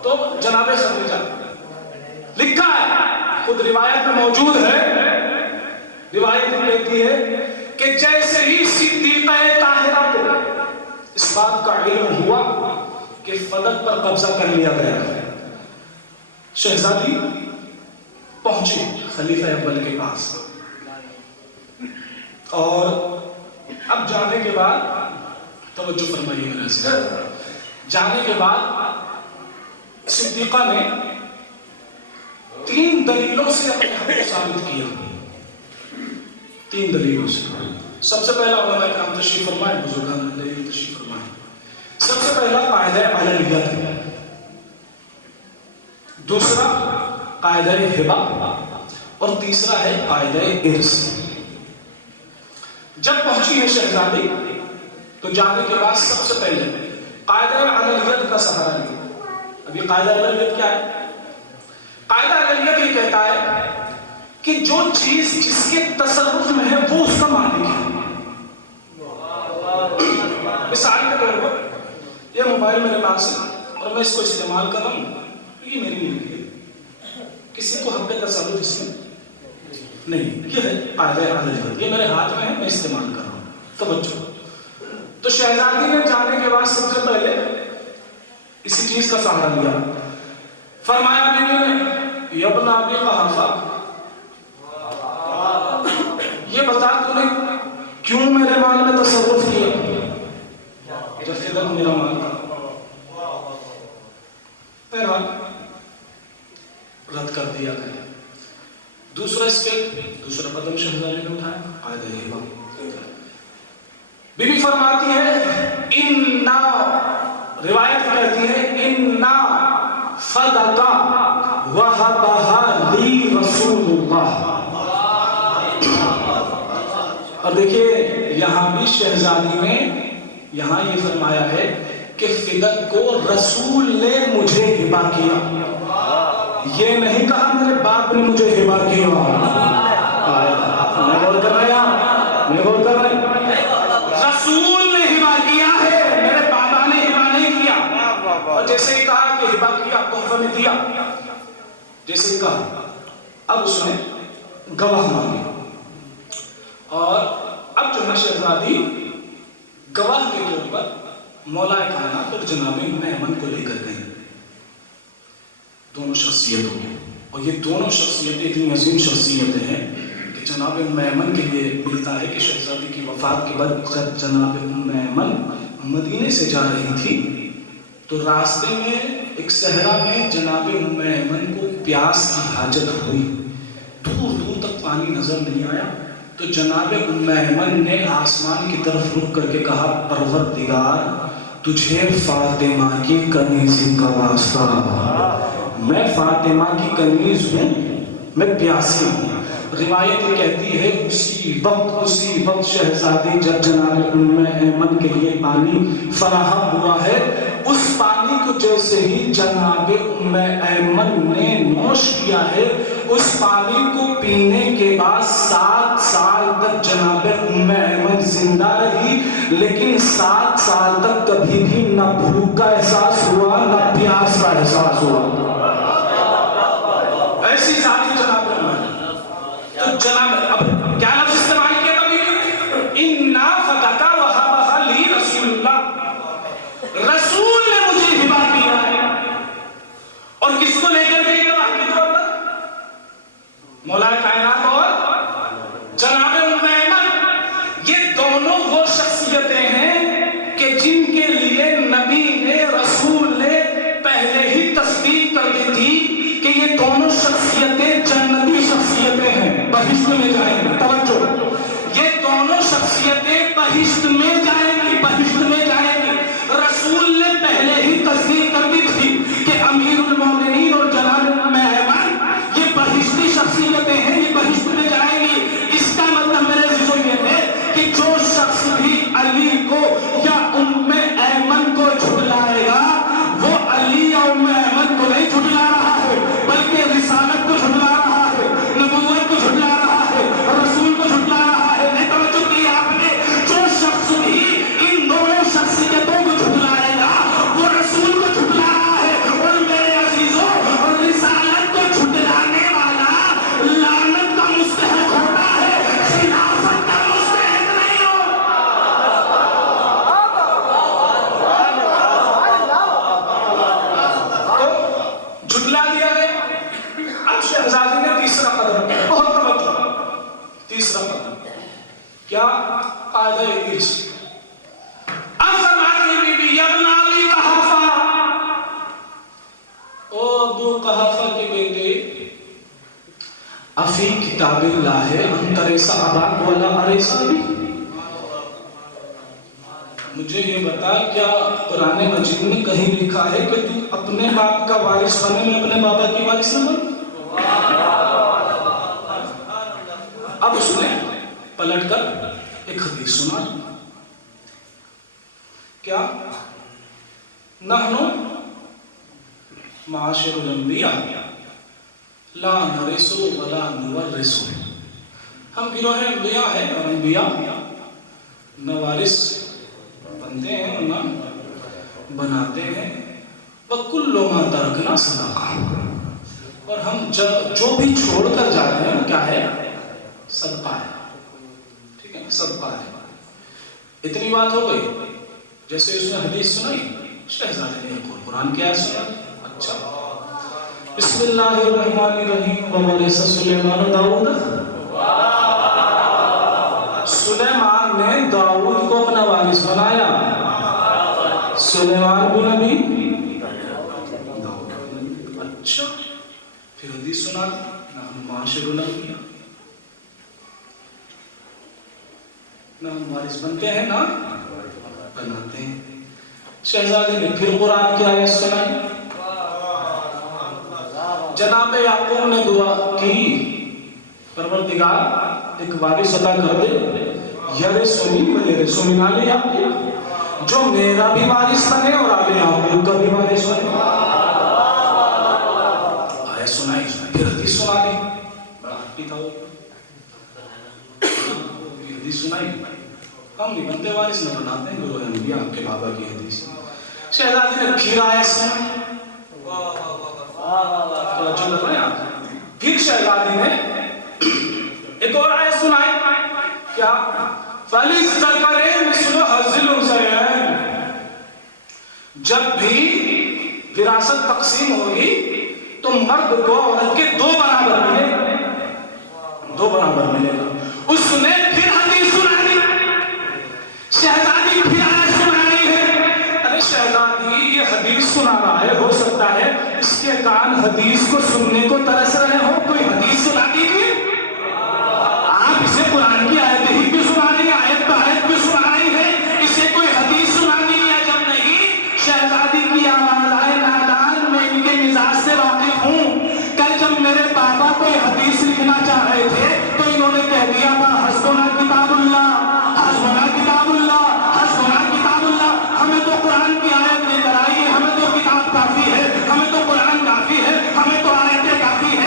تو جناب خدیجہ لکھا ہے, خود روایت میں موجود ہے. روایت کہتی ہے کہ جیسے ہی صدیقہ طاہرہ کو اس بات کا علم ہوا کہ فدق پر قبضہ کر لیا گیا, شہزادی پہنچی خلیفہ اول کے پاس, اور اب جانے کے بعد توجہ فرمائیے میرے سے, جانے کے بعد صدیقہ نے 3 دلیلوں سے اپنے حق کو ثابت کیا. 3 دلیلوں سے. سب سے پہلا علماء کرام تشریف فرمائے, بزرگان دلیل تشریف فرمائے. سب سے پہلا قاعدہ علویت ہے, دوسرا قاعدہ ہبہ, اور تیسرا ہے قاعدہ ارث. جب پہنچی ہے شہزادی تو جانے کے بعد سب سے پہلے قاعدہ علویت کا سہارا لیا. ابھی قاعدہ علویت کیا ہے؟ قاعدہ علویت یہ کہتا ہے کہ جو چیز جس کے تصرف میں ہے وہ اس کا مالک ہے. مثال کے طور پر یہ موبائل میرے پاس ہے اور میں اس کو استعمال کر رہا ہوں, یہ میری ملکی ہے, کسی کو حق تصرف اس میں نہیں. یہ ہے قاعدہ علویت, یہ میرے ہاتھ میں ہے, میں استعمال کر رہا ہوں. توجہ. تو شہزادی نے جانے کے بعد سب سے پہلے اسی چیز کا سہارا لیا. فرمایا بیوی نے, یا ابن ابی قحافہ, یہ بتا تو نے کیوں میرے مال میں تصرف کیا جب فدق میرا مال تھا. بہرحال رد کر دیا گیا. دوسرا قدم شہزادی نے اٹھایا, قاعدہ ہبہ. بی بی فرماتی ہے اننا, روایت کہتی ہے اننا فدقہ وہبہا لی رسول اللہ. اور دیکھیے یہاں بھی شہزادی نے یہاں یہ فرمایا ہے کہ فدق کو رسول نے مجھے ہبہ کیا, یہ نہیں کہا میرے باپ نے مجھے ہبہ کیا. میں غور کر رہا ہوں, رسول نے ہبہ کیا ہے, میرے بابا نے ہبہ نہیں کیا. اور جیسے ہی کہا کہ ہبہ کیا, تحفہ میں دیا, جیسے ہی کہا اب اس نے گواہ مانگے, اور اب جو ہے شہزادی گواہ کے طور پر مولا کائنات اور جناب میمن کو لے کر گئی. دونوں شخصیتوں میں, اور یہ دونوں شخصیتیں اتنی عظیم شخصیتیں ہیں کہ جناب میمن کے لیے ملتا ہے کہ شہزادی کی وفات کے بعد جب جناب میمن مدینے سے جا رہی تھی تو راستے میں ایک صحرا میں جناب میمن کو پیاس کی حاجت ہوئی. دور دور تک پانی نظر نہیں آیا تو جناب میمن نے آسمان کی طرف رخ کر کے کہا, پروردگار تجھے فاطمہ کی کنیز کا واسطہ, میں فاطمہ کی کنیز ہوں, میں پیاسی ہوں. روایت کہتی ہے اسی وقت شہزادی جب جناب میمن کے لیے پانی فراہم ہوا ہے, اس پانی کو جیسے ہی جناب میمن نے نوش کیا ہے, اس پانی کو پینے کے بعد 7 سال تک جناب میمن زندہ رہی, لیکن 7 سال تک کبھی بھی نہ بھوک کا احساس ہوا, نہ پیاس حسب احساس ہوا ایسی ذات ہے جناب عمر. تو جناب اب کیا لفظ استعمال کیا کبھی انا فتاکا وہابہ لی رسول اللہ، رسول نے مجھے ہبا کیا ہے. اور کس کو لے کر گئے گا وہاں کے طور پر؟ مولا کائنات اور جناب ام ایمن. یہ دونوں وہ شخصیتیں ہیں کہ جن کے لیے نبی نے رسول نے پہلے ہی تصدیق کر دی تھی کہ یہ دونوں شخصیتیں جنتی شخصیتیں ہیں، بہشت میں جائیں گی. توجہ، یہ دونوں شخصیتیں بہشت میں جائیں گی، بہشت میں جائیں گی. رسول نے پہلے ہی تصدیق کر دی تھی کہ امیر المومنین اور جناب ام ایمن یہ بہشتی شخصیتیں ہیں، یہ بہشت میں جائیں گی. اس کا مطلب میرے عزیزو یہ ہے کہ جو شخص بھی علی کو یا ام ایمن کو جھٹلائے گا وہ علی یا ام ایمن کو نہیں جھٹلا رہا ہے، بلکہ رسالت کو جھٹلا رہا ہے، نبوت کو جھٹلا رہا ہے، رسول کو جھٹلا رہا ہے. نہیں توجہ کی آپ نے؟ جو شخص بھی ان دونوں شخصیتوں کو جھٹلائے گا وہ رسول کو جھٹلا رہا ہے. اور میرے عزیزوں، رسالت کو جھٹلانے والا لعنت کا مستحق ہوتا ہے، خلافت کا مستحق نہیں ہو. تو جھٹلا دیا گیا. اب شہزادی نے تیسرا قدم، بہت توجہ، تیسرا قدم کیا؟ قاعدہ ارث. اب فرماتی بی بی یبن علی قحافہ، او ابو قحافہ کے بیٹے، افی کتاب اللہ انتریسا اباک والا اریسا بھی. مجھے یہ بتا کیا قرآن مجید میں کہیں لکھا ہے کہ تو اپنے باپ کا وارث بنے، میں اپنے بابا کی وارث نہ بن؟ اب اس نے پلٹ کر ایک حدیث سنا. کیا؟ نحنو معاشر الانبیاء لا نرثو ولا نورثو. ہم گروہ انبیاء ہیں اور انبیاء نہ وارث بنتے ہیں اور نہ بناتے ہیں. وَكُلُّ مَا تَرَكْنَا صَدَقَةٌ. اور ہم جو بھی چھوڑ کر جا رہے ہیں وہ کیا ہے؟ صدقہ ہے. ٹھیک ہے، صدقہ ہے. اتنی بات ہو گئی. جیسے اس نے حدیث سنائی، شہزادے نے قرآن کی آیت سنائی. اچھا، بسم اللہ الرحمن الرحیم وَوَرِثَ سُلَيْمَانُ داؤد. سلیمان نے داؤد کو اپنا وارث بنایا. سلیمان بھی نبی، داؤد بھی نبی. اچھا، پھر حدیث سنا نہ ہم معاشر الانبیاء، نہ ہم وارث بنتے ہیں نہ بناتے ہیں. شہزادے نے پھر قرآن کی آیت سنائی. جناب یعقوب نے دعا کی، پروردگار ایک وارث عطا کر دے، یرثنی و یرث من آل یعقوب، جو میرا بھی وارث بنے اور آل یعقوب کا بھی وارث بنے. آیت سنائی، پھر حدیث سنا دی. بڑا حقی تھا وہ. حدیث سنائی، ہم نہیں بنتے وارث نہ بناتے ہیں، گروہ انبیاء آپ کے بابا کی حدیث. شہزادی نے پھر آیت سنائی. پھر شہزادی نے ایک اور آیت سنائی. کیا؟ فَلِلذَّكَرِ مِثْلُ حَظِّ الْأُنثَيَيْنِ. جب بھی وراثت تقسیم ہوگی تو مرد کو عورت کے دو برابر ملے گا، دو برابر ملے گا. اس نے پھر حدیث سنائی. شہزادی پھر آیت سنائی ہے. ارے شہزادی یہ حدیث سنا رہا ہے، ہو سکتا ہے اس کے کان حدیث کو سننے کو ترس رہے ہو، کوئی حدیث سنا دیجیے. آپ اسے قرآن کی آیت ہی کیوں سنا رہی ہے؟ آیت پہ آیت کیوں سنا رہی ہے؟ اسے کوئی حدیث سنانی ہے جب نہیں. شہزادی کی آواز آئے، نادان میں ان کے مزاج سے واقف ہوں. کل جب میرے بابا کوئی حدیث لکھنا چاہ رہے تھے تو انہوں نے کہہ دیا تھا حسبنا کتاب اللہ، حسبنا کتاب اللہ، حسبنا کتاب اللہ. ہمیں تو قرآن کی آیت لے کر آئیے، ہمیں تو کتاب کافی ہے، ہمیں تو قرآن کافی ہے، ہمیں تو آیتیں کافی ہے.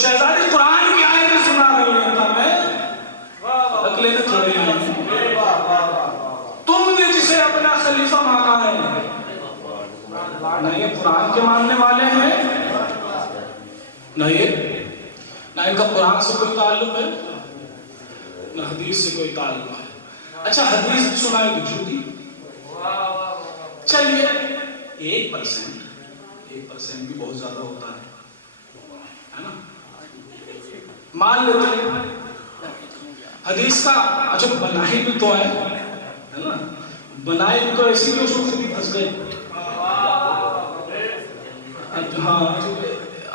شہزادی قرآن کی آیتیں سنا رہی ہیں تھا میں اگلے نے تھوڑی آئی تم نے جسے اپنا خلیفہ مانا ہے نہ یہ قرآن کے ماننے والے ہیں نہ ان کا قرآن سے کوئی تعلق ہے نہ حدیث سے کوئی تعلق ہے. اچھا حدیث بھی سنائے تو جھوٹی. چلیے 1% بھی بہت زیادہ ہوتا ہے نا. مان لیتے ہیں حدیث کا اچھا بنائی بھی تو ہے نا. بنائی بھی تو ایسی بھی اس بھی پھنس گئے. ہاں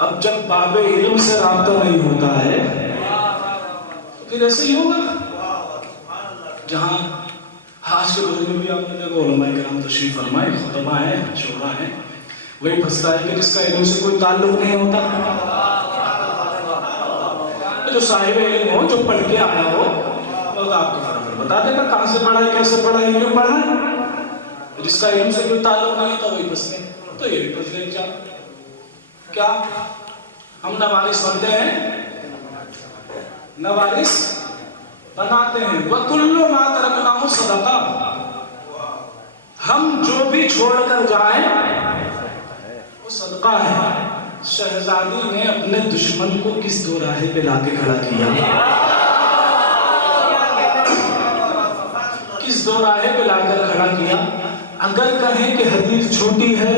اب جب باب علم سے رابطہ نہیں ہوتا ہے تو پھر ایسے ہی ہوگا. جہاں آج کے دور میں بھی آپ نے دیکھا علماء کرام تشریف فرمائے خطبہ ہیں شعراء ہیں وہی پھنستا ہے کہ جس کا علم سے کوئی تعلق نہیں ہوتا. جو صاحب علم ہو جو پڑھ کے آیا ہو وہ آپ کو فرق بتا دے گا کہاں سے پڑھا ہے کیسے پڑھا ہے کیوں پڑھا ہے. جس کا علم سے کوئی تعلق نہیں ہوتا وہی پھنس گئے. تو یہ بھی پھنس گئے. کیا ہم نوارث بنتے ہیں نوارث بناتے ہیں. وَكُلُّ مَا تَرَكْنَاهُ صَدَقَةٌ ہم جو بھی چھوڑ کر جائیں وہ صدقہ ہے. شہزادی نے اپنے دشمن کو کس دو راہے پہ لا کے کھڑا کیا. کس دو راہے پہ لا کر کھڑا کیا. اگر کہیں کہ حدیث چھوٹی ہے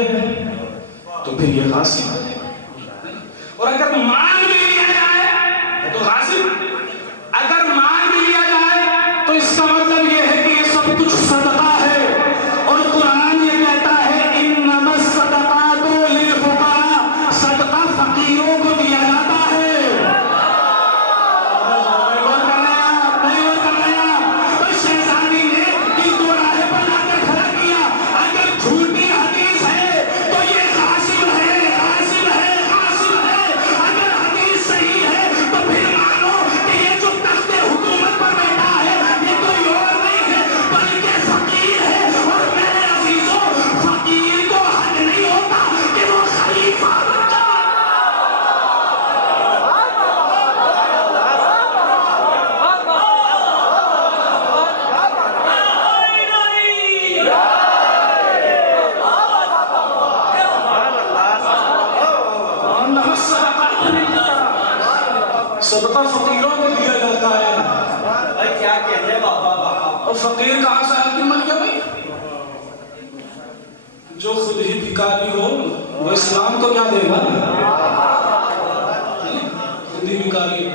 تو پھر یہ غاصب ہے اور اگر مان بھی لیا جائے تو غاصب. اگر مان بھی لیا جائے تو اس کا مطلب یہ ہے کہ یہ سب کچھ صدقہ ہے اور قرآن یہ کہتا ہے انما الصدقات للفقراء صدقہ فقیروں کو دیا جاتا ہے. تو شہزادی نے کس دو راہے پر لا کر کھڑا کیا. اگر جھوٹی حدیث ہے تو یہ غاصب ہے. اگر حدیث صحیح ہے تو پھر مانو کہ یہ جو تخت حکومت پر بیٹھا ہے یہ کوئی اور نہیں ہے بلکہ فقیر ہے. اور میرے عزیزوں فقیر کو حق نہیں ہوتا کہ وہ خلیفہ بن جائے. صدقہ فقیروں کو دیا جاتا ہے. اور فقیر کہاں سے حاکم بن گیا بھائی. جو خود ہی بھکاری ہو وہ اسلام کو کیا دے گا. خود ہی بھکاری.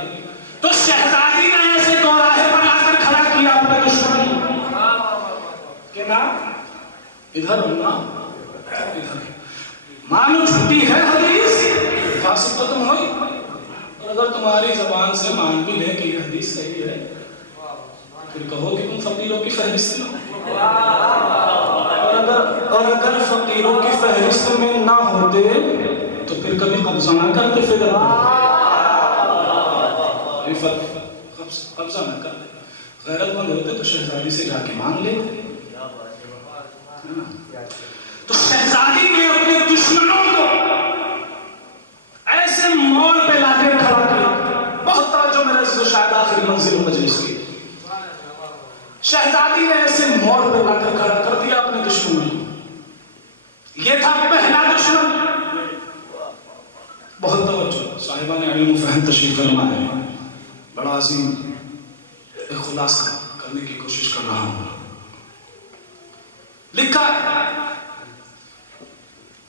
تو شہزادی نے ایسے دو راہے پر لا کر کھڑا کیا اپنے دشمن کہ نا ادھر ہونا ادھر. مانو جھوٹی ہے حدیث غاصب تو تم ہوئی. اور اگر تمہاری زبان سے مان بھی لے کہ یہ حدیث صحیح ہے پھر کہو کہ تم فقیروں کی فہرست میں. اور اگر فقیروں کی فہرست میں نہ ہوتے تو پھر کبھی قبضہ نہ کرتے. قبضہ نہ کرتے. غیرت مند ہوتے تو شہزادی سے جا کے مانگ لیتے. تو شہزادی نے اپنے دشمنوں کو ایسے موڑ پہ لا کے کھڑا کیا. بہت توجہ میرے عزیز و شاید آخری منزل مجلس کی. شہزادی نے ایسے موڑ پہ لا کر کھڑا کر دیا اپنے دشمنوں کو. یہ تھا پہلا دشمن. بہت توجہ صاحبان علم و فہم تشریف فرما ہے. بڑا عظیم ایک خلاصہ کرنے کی کوشش کر رہا ہوں. لکھا ہے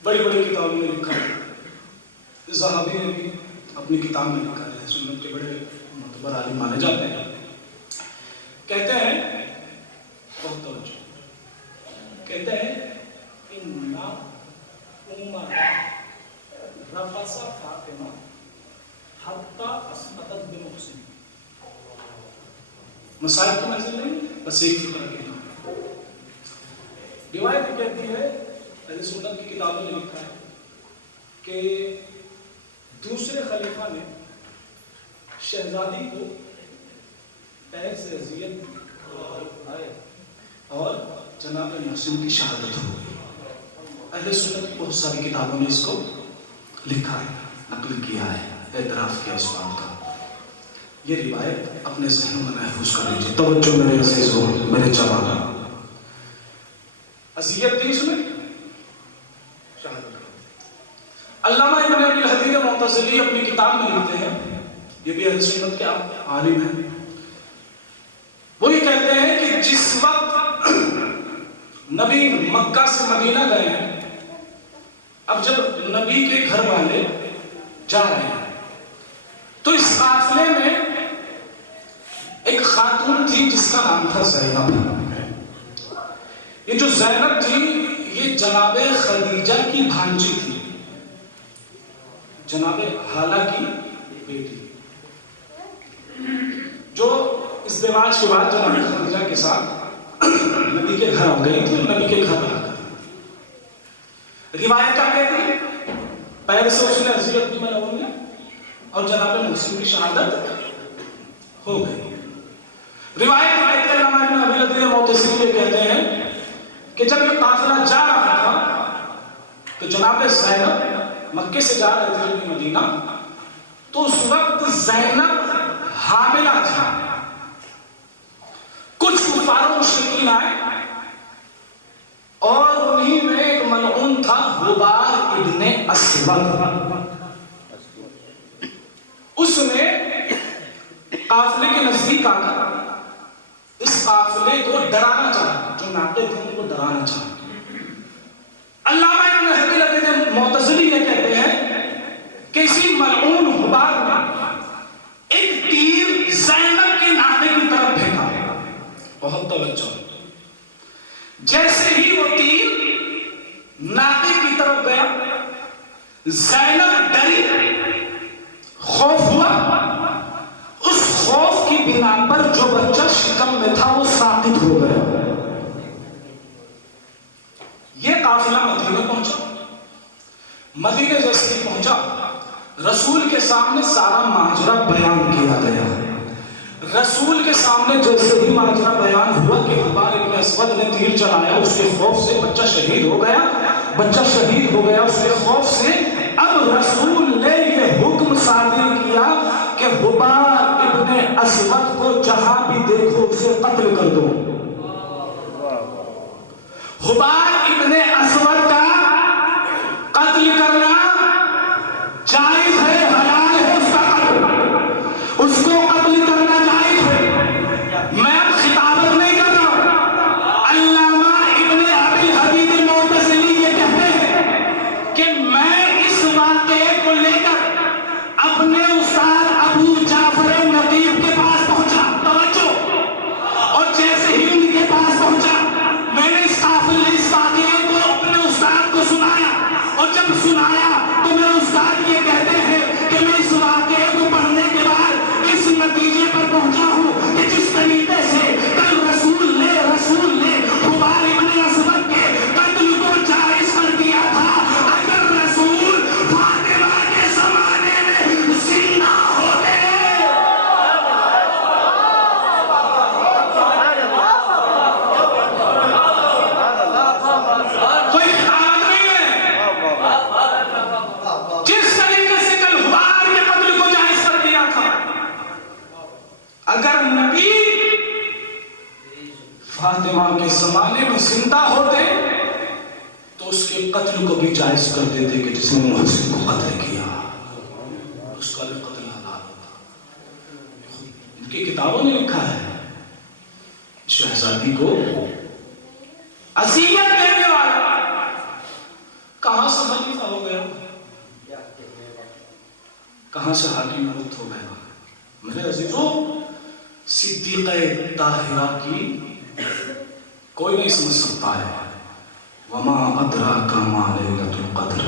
بڑی بڑی کتابوں میں لکھا ہے. ذہبی نے بھی اپنی کتاب میں لکھا ہے. سنت کے بڑے معتبر عالم مانے جاتے ہیں. کہتے ہیں بہت توجہ کہتے ہیں اننا عمر رفض فاطمہ حتی اسمتت بمحسن. مسائل کی منزل نہیں بس ایک فکر کے نام. روایت کہتی ہے اہل سنت کی کتابوں میں لکھا ہے کہ دوسرے خلیفہ نے شہزادی کو پیر سے اذیت اور جناب محسن کی شہادت ہو گئی. اہل سنت کی بہت ساری کتابوں نے اس کو لکھا ہے نقل کیا ہے. اعتراف کیا اس بات کا. یہ روایت اپنے ذہن میں محفوظ کر لیجیے. توجہ میرے عزیزوں، میرے جوانوں. اذیت دی اس میں علامہ ابن ابی الحدید معتزلی اپنی کتاب میں لکھتے ہیں، یہ بھی اہل سنت کے عالم ہیں. وہ یہ کہتے ہیں کہ جس وقت نبی مکہ سے مدینہ گئے ہیں، اب جب نبی کے گھر والے جا رہے ہیں تو اس قافلے میں ایک خاتون تھی جس کا نام تھا زینب. یہ جو زینب تھی یہ جناب خدیجہ کی بھانجی تھی، جناب حالہ کی بیٹی، جو ازدواج کے بعد جناب خدیجہ کے ساتھ نبی کے گھر آ گئی تھی. نبی کے گھر آ گئی. روایت کیا کہتی ہے؟ پہلے سے اس نے اذیت بھی میں ہو گیا اور جناب محسن کی شہادت ہو گئی. روایت علامہ ابن ابی الحدید معتزلی کہتے ہیں کہ جب یہ قافلہ جا رہا تھا تو جناب زینب مکے سے جا رہے تھے مدینہ، تو اس وقت زینب حاملہ تھا. کچھ کفار و مشرکین آئے اور انہی میں ایک ملعون تھا غبار ابن اسود. اس نے قافلے کے نزدیک آ کر اس قافلے کو ڈرانا چاہا، جو ناطق تھے ان کو ڈرانا چاہا. علامہ ابن ابی الحدید معتزلی یہ کہتے ہیں کہ اسی ملعون غبار نے ایک تیر زینب کے ناطے کی طرف پھینکا. بہت توجہ. جیسے ہی وہ تیر ناطے کی طرف گیا، زینب ڈری، خوف ہوا. اس خوف کی بنا پر جو بچہ شکم میں تھا وہ ساقط ہو گیا. یہ قافلہ مدینے پہنچا. مدینے جیسے ہی پہنچا رسول کے سامنے سارا ماجرا بیان کیا گیا. رسول کے سامنے جیسے ہی ماجرا بیان ہوا کہ غبار ابن اسود نے تیر چلایا، اس کے خوف سے بچہ شہید ہو گیا. بچہ شہید ہو گیا اس کے خوف سے. اب رسول نے یہ حکم صادر کیا کہ غبار ابن اسود کو جہاں بھی دیکھو اسے قتل کر دو. غبار ابن اسود کا قتل کرنا جائز ہے، حلال ہے. اس کا قتل، اس کو قتل کرنا جائز ہے. میں اب خطابت نہیں کر رہا. علامہ ابن ابی الحدید معتزلی یہ کہتے ہیں کہ میں اس واقعے کو لے کر اپنے استاد ابو جعفر نقیب کے پاس پہنچا. توجہ. اور جیسے ہی ان کے پاس پہنچا میں نے اس واقعے کو اپنے استاد کو سنایا. اور جب سنایا تو میرے استاد یہ کہتے ہیں کہ میں اس واقعے کو پڑھنے کے بعد اس نتیجے پر پہنچا ہوں کہ جس طریقے سے کل رسول نے غبار ابن اسود کے قتل کو جائز کر دیا تھا، اگر رسول فاطمہ کے زمانے میں زندہ ہوتے کوئی خیال نہیں ہے. جس طریقے سے کل غبار کے قتل کو جائز کر دیا تھا، اگر نبی فاطمہ کے زمانے میں زندہ ہوتے تو اس کے قتل کو بھی جائز کر دیتے کہ جس نے محسن کو قتل کیا اس کا بھی قتل حلال ہوتا. ان کی کتابوں نے لکھا ہے شہزادی کو اذیت دینے والا کہاں سے خلیفہ ہو گیا، کہاں سے حاکم ملک ہو گیا. میرے عزیزوں، صدیقہ طاہرہ کی کوئی نہیں سمجھ سکتا ہے. وما ادراک ما لیلۃ القدر.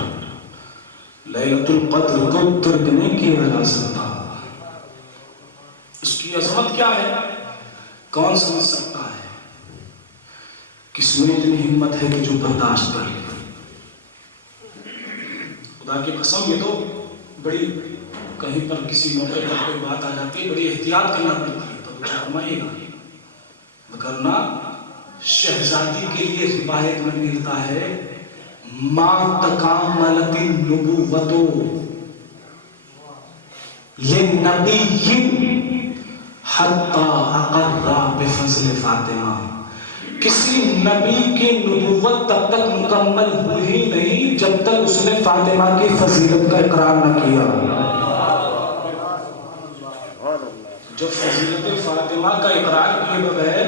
لیلۃ القدر کو ترک نہیں کیا جا سکتا. اس کی عظمت کیا ہے کون سمجھ سکتا ہے. کس میں اتنی ہمت ہے کہ جو برداشت کر لے. خدا کی قسم یہ تو بڑی کہیں پر کسی موقع پر کوئی بات آ جاتی ہے بڑی احتیاط کرنا پڑتی ہے. تو فرمائیے گا وگرنہ شہزادی کے لیے روایت میں ملتا ہے ما تکاملت النبوۃ. لِلنَّبِيٍّ حَتَّى أَقَرَّ بِفَضْلِ فاطمہ، کسی نبی کی نبوت تب تک مکمل ہوئی نہیں جب تک اس نے فاطمہ کی فضیلت کا اقرار نہ کیا۔ جب فضیلت فاطمہ کا اقرار کیے بغیر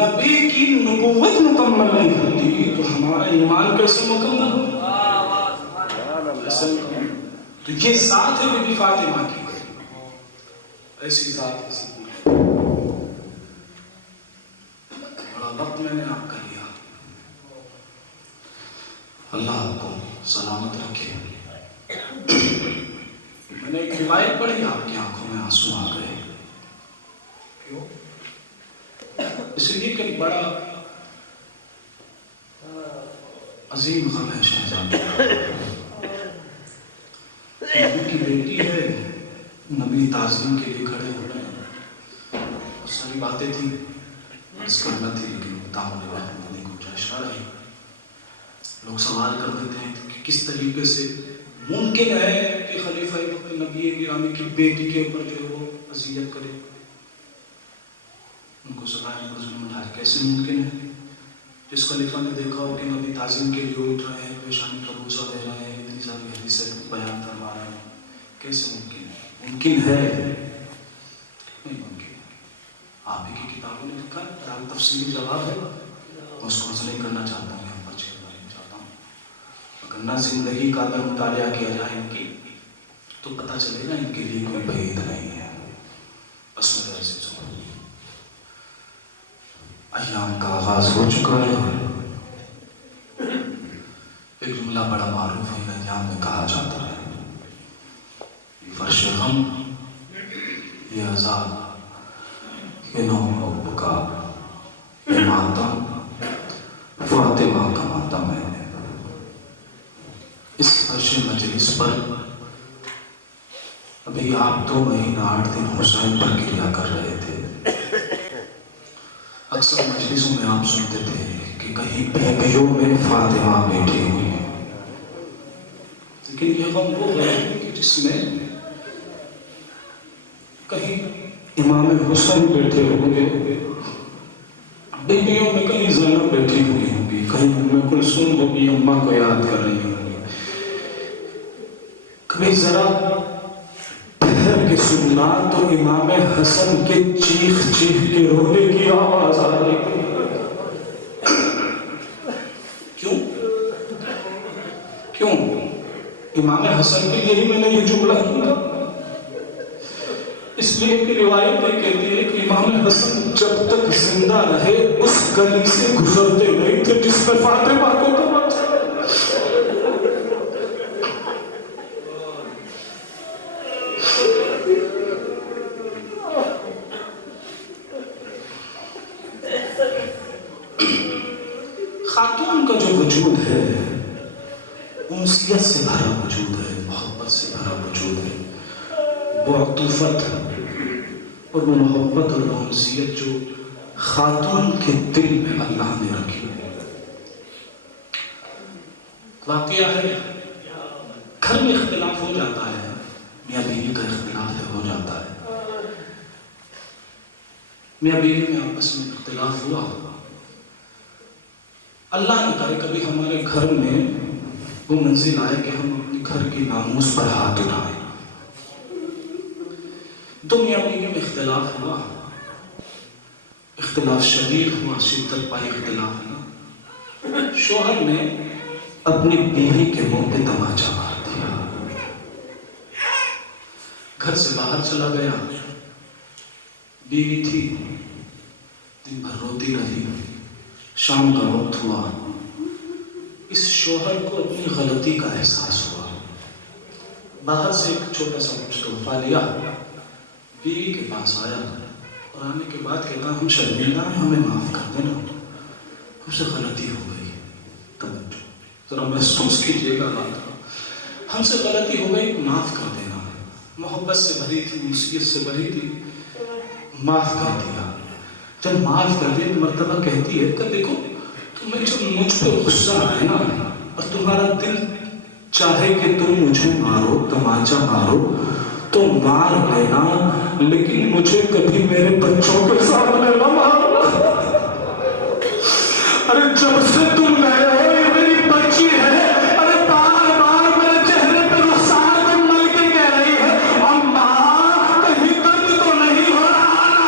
نبی کی نبوت مکمل نہیں ہوتی تو ہمارا ایمان کیسے مکمل ہو؟ تو یہ ذات ہے بی بی فاطمہ کی، ایسی ذات کسی کی۔ بڑا وقت میں نے آپ کا لیا، اللہ آپ کو سلامت رکھے۔ میں نے ایک روایت پڑھی، آپ کی آنکھوں میں آنسو آ گئے، کیوں؟ اس لیے کہ بڑا عظیم غم ہے شہزادی، نبی کی بیٹی ہے، نبی تعظیم کے لیے کھڑے ہو رہے ہیں، بہت ساری باتیں تھیں اس کرنا تھی، لیکن بتاؤں نے کو اشارہ ہے۔ لوگ سوال کر دیتے ہیں کہ کس طریقے سے ممکن ہے کہ خلیفہ وقت نبی گرامی کی بیٹی کے اوپر جو وہ اذیت کرے؟ ان کو سوال مضمون اٹھایا، کیسے ممکن ہے؟ جس خلیفہ نے دیکھا ہو کہ نبی تعظیم کے لیے اٹھ رہے ہیں، پیشانی کا بوسہ دے رہے ہیں، اتنی ساری حدیثیں بیان کروا رہے ہیں، کیسے ممکن ہے؟ ممکن ہے؟ نہیں ممکن ہے۔ آپ ہی کی کتابوں نے لکھا ہے، آپ تفصیلی جواب ہے، میں اس کو نہیں کرنا چاہتا ہوں، یہاں پر چھیڑنا نہیں چاہتا ہوں۔ اگر نہ زندگی کا اگر مطالعہ کیا جائے ان کی تو پتہ چلے گا ان کے لیے کوئی بعید نہیں ہے۔ بس میرے سے ایام کا آغاز ہو چکا ہے۔ ایک جملہ بڑا معروف ہے، ایام میں کہا جاتا ہے، یہ فرش غم، یہ عذاب، یہ نوم و بکا، یہ ماتم، فاطمہ کا ماتم ہے۔ اس فرش مجلس پر ابھی آپ 2 مہینہ 8 دن حسین پر کریا کر رہے تھے۔ اکثر مجلسوں میں آپ سنتے تھے کہ کہیں بیبیوں میں فاطمہ بیٹھی ہوئی ہیں، لیکن یہ غم وہ ہے کہ جس میں کہیں امام حسین بیٹھے ہوں گے، بیبیوں میں کہیں زینب بیٹھی ہوئی ہوں گی، کہیں ام کلثوم ہوگی، اماں کو یاد کر رہی ہوں گی۔ کبھی ذرا ٹھہر کے سننا تو امام حسن کے چیخ چیخ کے رونے کی آواز آ رہی ہے۔ کیوں؟ امام حسن کے لیے ہی میں نے یہ جملہ کیا، اس لیے کہ روایت یہ کہتی ہے کہ امام حسن جب تک زندہ رہے اس گلی سے گزرتے نہیں تھے جس میں فاطمہ کو تماچا۔ خاتون کا جو وجود ہے انسیت سے بھرا وجود ہے، محبت سے بھرا وجود ہے، وہ عطوفت اور وہ محبت اور وہ انسیت جو خاتون کے دل میں اللہ نے رکھی ہے۔ واقعہ ہے، گھر میں اختلاف ہو جاتا ہے، میاں بیوی کا اختلاف ہو جاتا ہے، میاں بیوی میں آپس میں اختلاف ہوا، اللہ نہ کرے کبھی ہمارے گھر میں وہ منزل آئے کہ ہم اپنے گھر کی ناموس پر ہاتھ اٹھائیں، تو میاں بیوی میں اختلاف ہوا، اختلاف شدید ہوا، شدت پائی اختلاف ہوا، شوہر نے اپنی بیوی کے منہ پہ تماچا مار دیا، گھر سے باہر چلا گیا، بیوی تھی دن بھر روتی رہی، شام کا وقت ہوا، اس شوہر کو اپنی غلطی کا احساس ہوا، باہر سے ایک چھوٹا سا کچھ تحفہ لیا، بیوی کے پاس آیا اور آنے کے بعد کہتا ہم شرمندہ ہیں، ہمیں معاف کر دینا، ہم سے غلطی ہو گئی، توجہ ذرا محسوس کیجیے گا بات، ہم سے غلطی ہو گئی، معاف کر دینا، محبت سے بھری تھی، انسیت سے بھری تھی، معاف کر دیا۔ جب معاف کر دیا تو مرتبہ کہتی ہے کہ دیکھو تمہیں جب مجھ پہ غصہ آئے نا اور تمہارا دل چاہے کہ تم مجھے مارو، تماچا مارو، تو مار لینا، لیکن مجھے کبھی میرے بچوں کے سامنے نہ مارنا۔ ارے جب سے تم گئے ہو یہ میری بچی ہے، ارے بار بار میرے چہرے پہ رخسار کو مل کے کہہ رہی ہے اماں کہیں درد تو نہیں ہو رہا نا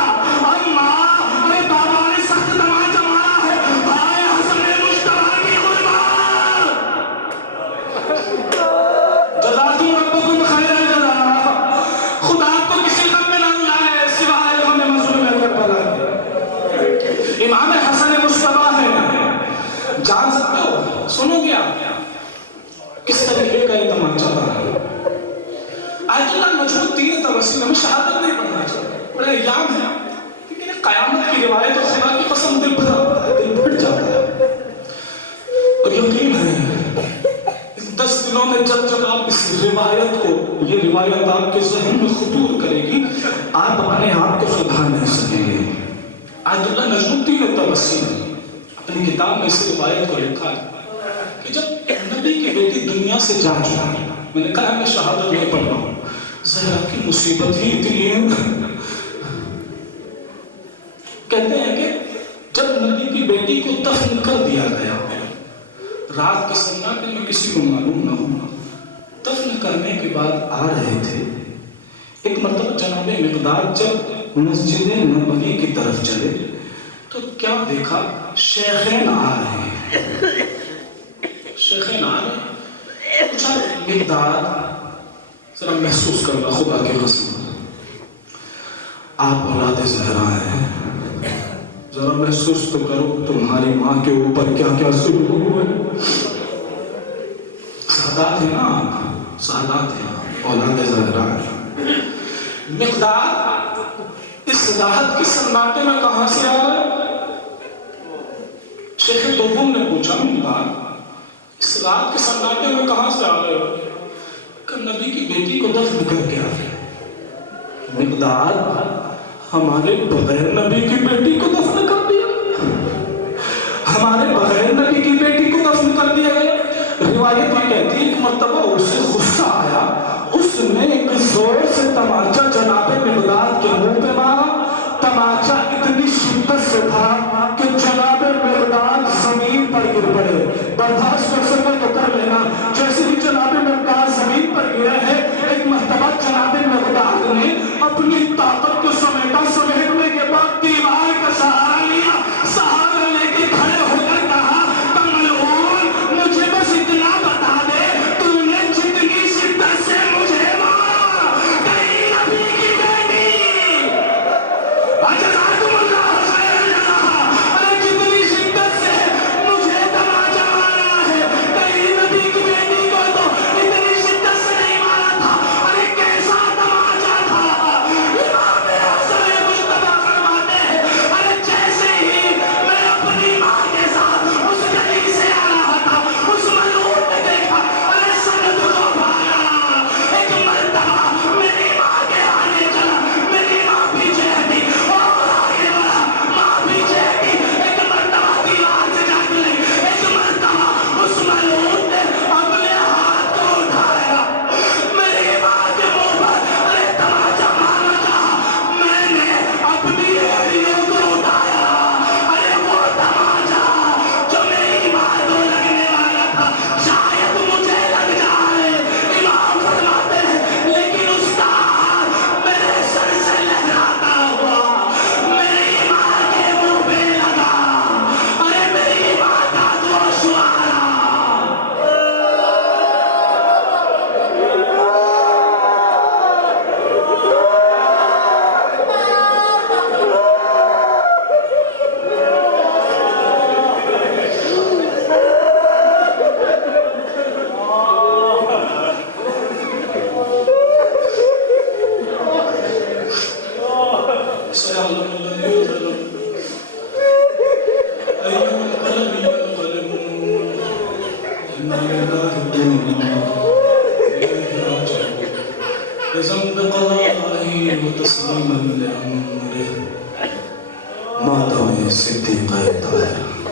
اماں، ارے بابا نے سخت تماچا مارا ہے، ہائے حسن مشتبہ کی قربان۔ جزاکم ربکم خیر الجزا، خدا آپ کو کسی غم میں نہ لائے سوائے غم مظلوم کربلا کے۔ امام حسن مشتبہ ہے، جان سکتے ہو، سنو گے آپ کس طریقے کا یہ تماچا تھا۔ آیت اللہ نجم الدین طبرسی میں شہادت نہیں پڑھنا چاہتا، بڑا ایام ہے لیکن قیامت کی روایت اور خدا کی قسم دل پھٹ جاتا ہے۔ اور یقین ہے اس 10 دنوں میں جب آپ اس روایت کو، یہ روایت آپ کے ذہن میں خطور کرے گی، آپ اپنے آپ کو سدھار نہیں سکیں گے۔ آیت اللہ نجم الدین طبرسی نے اپنی کتاب میں اس روایت کو لکھا ہے کہ جب نبی کی بیٹی دنیا سے جا چکی، میں نے کہا میں شہادت نہیں پڑھ رہا ہوں، زہرا کی مصیبت ہی اتنی ہے۔ کہتے ہیں کہ جب نبی کی بیٹی کو دفن کر دیا گیا، رات کے سناٹے میں کسی کو معلوم نہ ہوا، دفن کرنے کے بعد آ رہے تھے، ایک مرتبہ جناب مقداد جب مسجد نبوی کی طرف چلے تو کیا دیکھا، شیخین آ رہے ہیں، شیخین آ رہے ہیں۔ پوچھا مقداد ذرا محسوس کرنا خدا کی قسم، آپ اولاد زہرا ہیں، ذرا محسوس تو کرو تمہاری ماں کے اوپر کیا کیا ظلم ہوئے۔ سادات ہیں نا آپ، سادات ہیں آپ، اولاد زہرا ہیں۔ مقداد اس راحت کی سناٹے میں کہاں سے آ رہا ہے؟ شیخ دوم نے پوچھا مقداد اس رات کے سناٹے میں کہاں سے آ رہے ہو؟ کہ نبی کی بیٹی کو دفن کر کے آ رہے۔ مقداد ہمارے بغیر نبی کی بیٹی کو دفن کر دیا، ہمارے بغیر نبی کی بیٹی کو دفن کر دیا گیا۔ روایت یہ کہتی ہے کہ مرتبہ اسے غصہ آیا، اس نے ایک زور سے تماچا جناب مقداد کے منہ پہ مارا۔ تماچا اتنی شدت سے تھا کہ جناب مقداد زمین پر گر پڑے۔ برداشت کر سکے تو کر لینا، جیسے ہی جناب مقداد زمین پر گرے ہیں، ایک مرتبہ جناب مقداد نے اپنی طاقت کو سمیٹنے کے بعد دیوار کا سہارا لیا، سہارا لے کے کھڑے ہو کر کہا ملعون مجھے بس اتنا بتا دے تو نے جتنی شدت سے مجھے مارا کہیں نبی کی بیٹی جزاکم اللہ خیر الجزا، ارے جتنی شدت سے مجھے تماچا مارا ہے کہیں نبی کی بیٹی کو تو اتنی شدت سے نہیں مارا تھا۔ ارے کیسا تماچا تھا، امام حسن مشتبہ فرماتے ہیں ارے جیسے ہی میں اپنی ماں کے ساتھ اس گلی سے آ رہا تھا، اس ملعون نے دیکھا ارے سند کو پایا، ایک مرتبہ میری ماں کے آگے چلا، میری ماں پیچھے ہٹی اور آگے بڑھا، ماں پیچھے ہٹی، ایک مرتبہ دیوار سے جا ملی، ایک مرتبہ اس ملعون نے اپنے ہاتھ کو اٹھایا، میری ماں کے منہ پر ارے تماچا مارنا چاہا، میں نے اپنی ایڑیوں کو اٹھایا، ارے وہ تماچا جو میری ماں کو لگنے والا تھا شاید مجھے لگ جائے۔ امام فرماتے ہیں لیکن اس کا ہاتھ میرے سر سے لہراتا ہوا میری ماں کے منہ پہ لگا، ارے میری ماں کا گوشوارا۔ بذنب قضائه وتسليما لأمره مات صديق طاهر۔